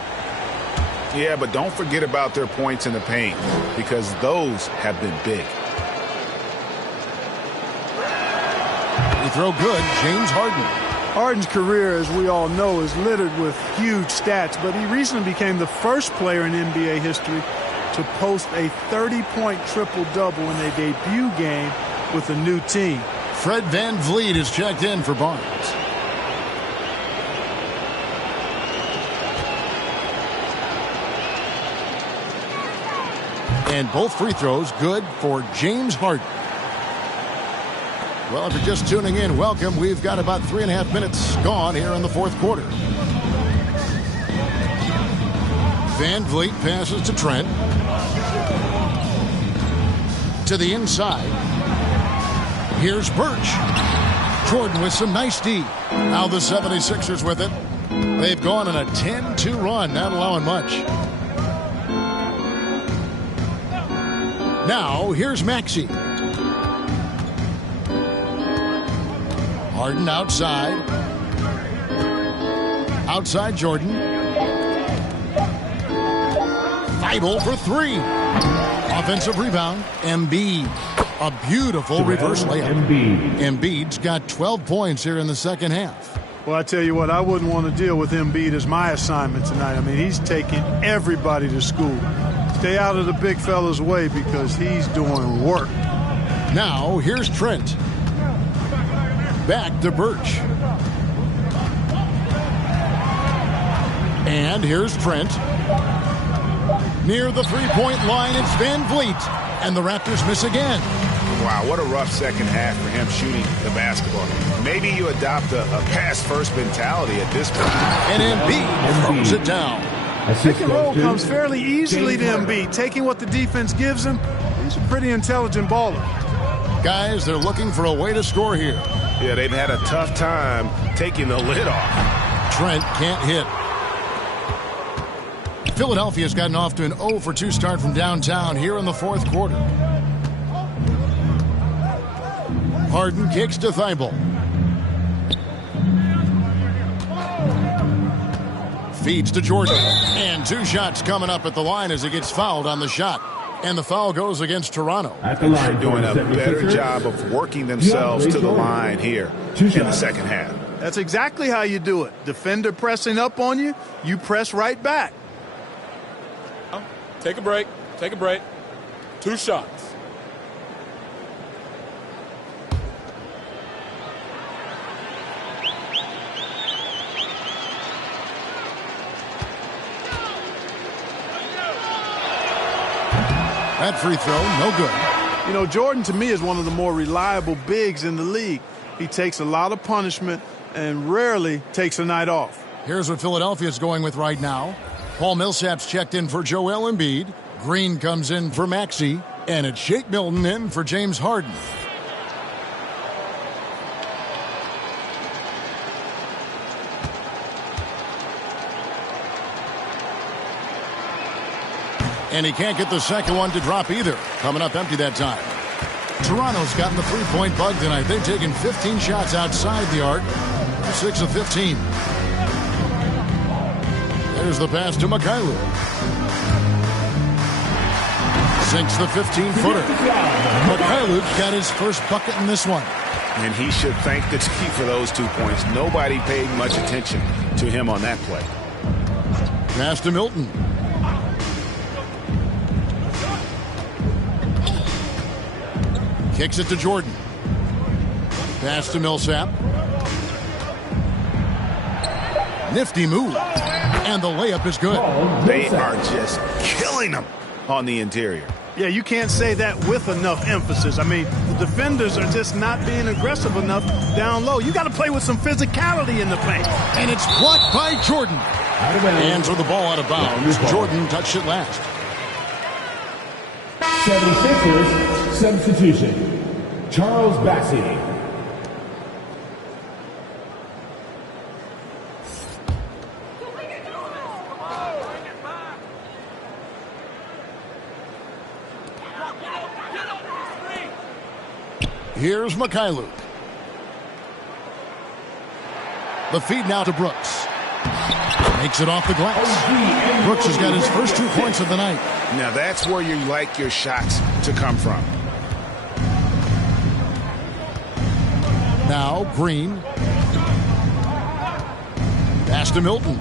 Yeah, but don't forget about their points in the paint, because those have been big. Free throw good, James Harden. Harden's career, as we all know, is littered with huge stats, but he recently became the first player in NBA history to post a 30-point triple-double in a debut game with a new team. Fred VanVleet is checked in for Barnes. And both free throws good for James Harden. Well, if you're just tuning in, welcome. We've got about 3.5 minutes gone here in the fourth quarter. VanVleet passes to Trent. To the inside. Here's Birch. Jordan with some nice D. Now the 76ers with it. They've gone on a 10-2 run, not allowing much. Now, here's Maxey. Harden outside. Outside Jordan. Thibault for 3. Offensive rebound. Embiid. A beautiful reverse layup. Embiid's got 12 points here in the second half. Well, I tell you what, I wouldn't want to deal with Embiid as my assignment tonight. I mean, he's taking everybody to school. Stay out of the big fella's way because he's doing work. Now, here's Trent. Back to Birch. And here's Trent. Near the three-point line, it's VanVleet. And the Raptors miss again. Wow, what a rough second half for him shooting the basketball. Maybe you adopt a pass-first mentality at this point. And Embiid throws it down. Pick and roll comes fairly easily to Embiid. Taking what the defense gives him, he's a pretty intelligent baller. Guys, they're looking for a way to score here. Yeah, they've had a tough time taking the lid off. Trent can't hit. Philadelphia's gotten off to an 0-for-2 start from downtown here in the fourth quarter. Harden kicks to Thibault. Feeds to Jordan. And 2 shots coming up at the line as he gets fouled on the shot. And the foul goes against Toronto. They're doing a better job of working themselves to the line here in the second half. That's exactly how you do it. Defender pressing up on you, you press right back. Take a break. Take a break. 2 shots. That free throw, no good. You know, Jordan, to me, is one of the more reliable bigs in the league. He takes a lot of punishment and rarely takes a night off. Here's what Philadelphia's going with right now. Paul Millsap's checked in for Joel Embiid. Green comes in for Maxey. And it's Shake Milton in for James Harden. And he can't get the second one to drop either. Coming up empty that time. Toronto's gotten the three-point bug tonight. They've taken 15 shots outside the arc. 6 of 15. There's the pass to Mikhailuk. Sinks the 15-footer. Mikhailuk got his first bucket in this one. And he should thank the team for those 2 points. Nobody paid much attention to him on that play. Pass to Milton. Kicks it to Jordan. Pass to Millsap. Nifty move. And the layup is good. They are just killing them on the interior. Yeah, you can't say that with enough emphasis. I mean, the defenders are just not being aggressive enough down low. You got to play with some physicality in the paint. And it's blocked by Jordan. Hands with the ball out of bounds. Jordan touched it last. 76ers substitution. Charles Bassey. Here's Mikhailuk. The feed now to Brooks. Makes it off the glass. Brooks has got his first 2 points of the night. Now that's where you like your shots to come from. Now Green. Pass to Milton.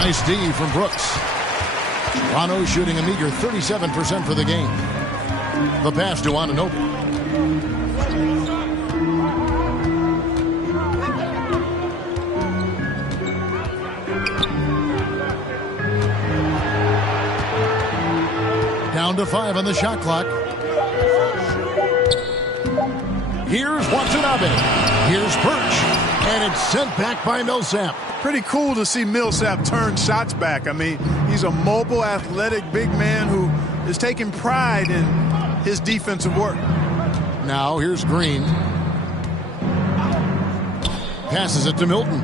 Nice D from Brooks. Toronto shooting a meager 37% for the game. The pass to Anunoby. Down to 5 on the shot clock. Here's Watanabe. Here's Birch. And it's sent back by Millsap. Pretty cool to see Millsap turn shots back. I mean, he's a mobile, athletic, big man who is taking pride in his defensive work. Now here's Green. Passes it to Milton.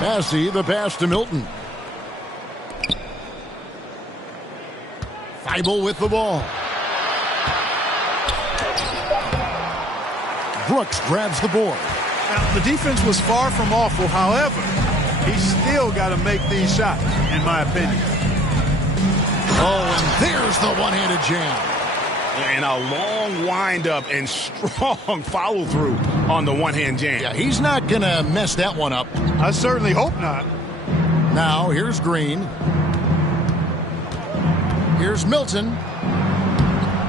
Bassey, the pass to Milton. Thibault with the ball. Brooks grabs the board. Now, the defense was far from awful. However, he's still got to make these shots, in my opinion. Oh, and there's the one-handed jam. And a long windup and strong follow-through on the one-hand jam. Yeah, he's not going to mess that one up. I certainly hope not. Now, here's Green. Here's Milton.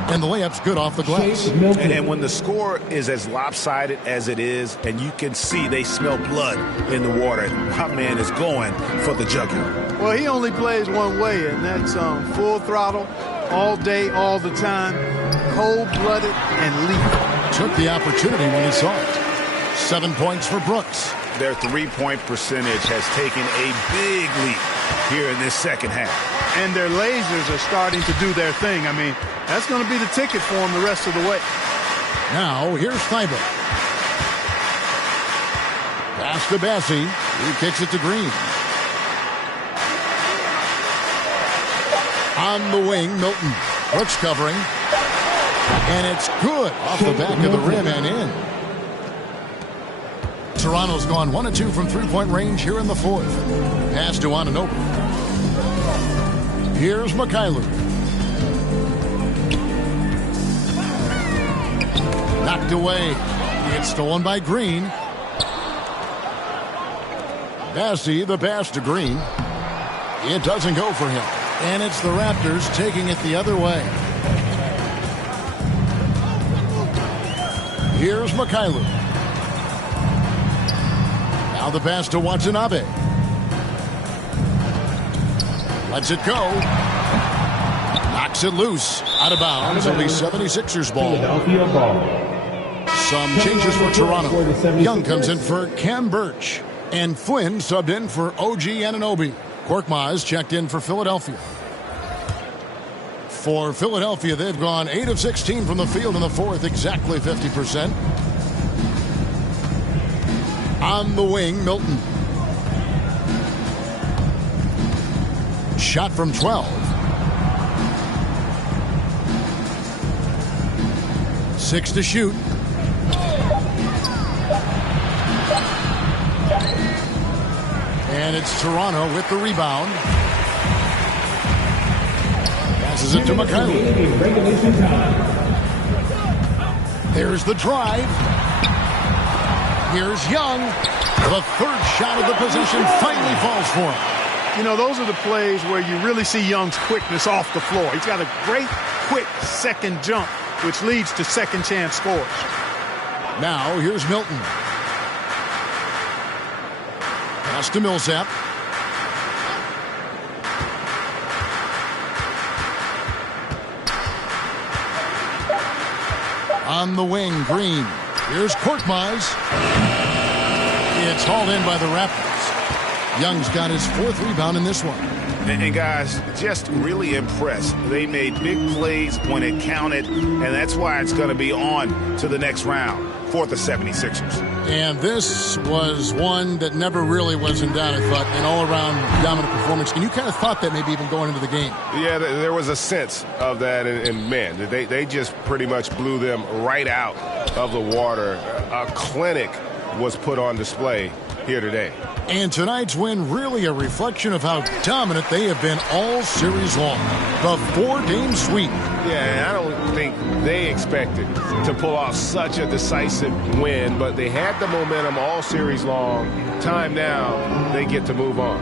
And the layup's good off the glass. And when the score is as lopsided as it is, and you can see they smell blood in the water, my man is going for the jugular. Well, he only plays one way, and that's full throttle, all day, all the time, cold-blooded and lethal. Took the opportunity when he saw it. 7 points for Brooks. Their three-point percentage has taken a big leap here in this second half. And their lasers are starting to do their thing. I mean, that's going to be the ticket for them the rest of the way. Now, here's Thibault. Pass to Bassey. He kicks it to Green. On the wing, Milton. Brooks covering. And it's good off the back of the rim and in. Toronto's gone 1 of 2 from three-point range here in the fourth. Pass to Anunoby. Here's Mikhailuk. Knocked away. It's stolen by Green. Bassey, the pass to Green. It doesn't go for him. And it's the Raptors taking it the other way. Here's Mikhailuk. Now the pass to Watanabe. Lets it go. Knocks it loose. Out of bounds. It'll be 76ers ball. Some changes for Toronto. Young comes in for Cam Birch. And Flynn subbed in for OG Anunoby. Korkmaz checked in for Philadelphia. For Philadelphia, they've gone 8 of 16 from the field in the fourth, exactly 50%. On the wing, Milton. Shot from 12. 6 to shoot. And it's Toronto with the rebound. Passes it to Mikhailuk. There's the drive. Here's Young. The third shot of the possession finally falls for him. You know, those are the plays where you really see Young's quickness off the floor. He's got a great, quick second jump, which leads to second chance scores. Now, here's Milton. Pass to Millsap. On the wing, Green. Here's Korkmaz. It's hauled in by the Raptors. Young's got his fourth rebound in this one. And guys, just really impressed. They made big plays when it counted, and that's why it's going to be on to the next round for the 76ers. And this was one that never really was in doubt, I thought, an all-around dominant performance. And you kind of thought that maybe even going into the game. Yeah, there was a sense of that, and man, they just pretty much blew them right out of the water. A clinic was put on display here today. And tonight's win really a reflection of how dominant they have been all series long. The 4-game sweep. Yeah, I don't think they expected to pull off such a decisive win, but they had the momentum all series long. Time now, they get to move on.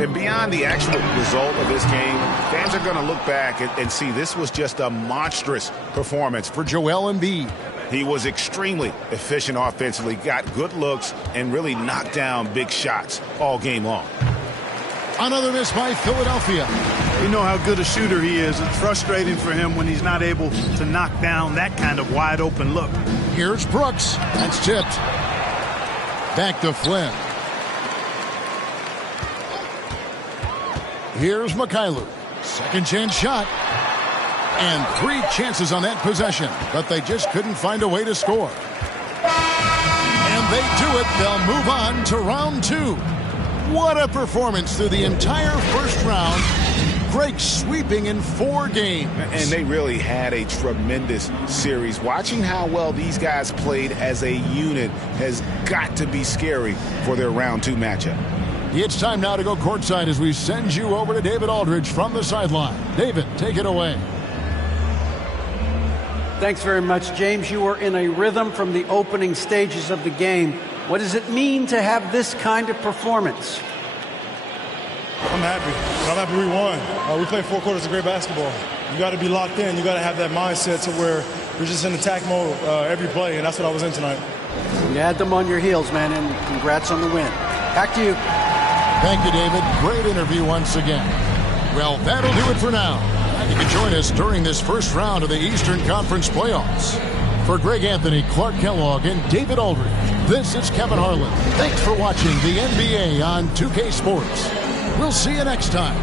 And beyond the actual result of this game, fans are going to look back and see this was just a monstrous performance for Joel Embiid. He was extremely efficient offensively, got good looks, and really knocked down big shots all game long. Another miss by Philadelphia. You know how good a shooter he is. It's frustrating for him when he's not able to knock down that kind of wide open look. Here's Brooks. That's tipped. Back to Flynn. Here's Mikhailuk. Second chance shot. And 3 chances on that possession, but they just couldn't find a way to score. And they do it. They'll move on to round 2. What a performance through the entire first round. Great sweeping in 4 games. And they really had a tremendous series. Watching how well these guys played as a unit has got to be scary for their round 2 matchup. It's time now to go courtside as we send you over to David Aldridge from the sideline. David, take it away. Thanks very much, James. You were in a rhythm from the opening stages of the game. What does it mean to have this kind of performance? I'm happy. I'm happy we won. We played 4 quarters of great basketball. You got to be locked in. You got to have that mindset to where you're just in attack mode every play, and that's what I was in tonight. You had them on your heels, man, and congrats on the win. Back to you. Thank you, David. Great interview once again. Well, that'll do it for now. You can join us during this first round of the Eastern Conference playoffs. For Greg Anthony, Clark Kellogg, and David Aldridge, this is Kevin Harlan. Thanks for watching the NBA on 2K Sports. We'll see you next time.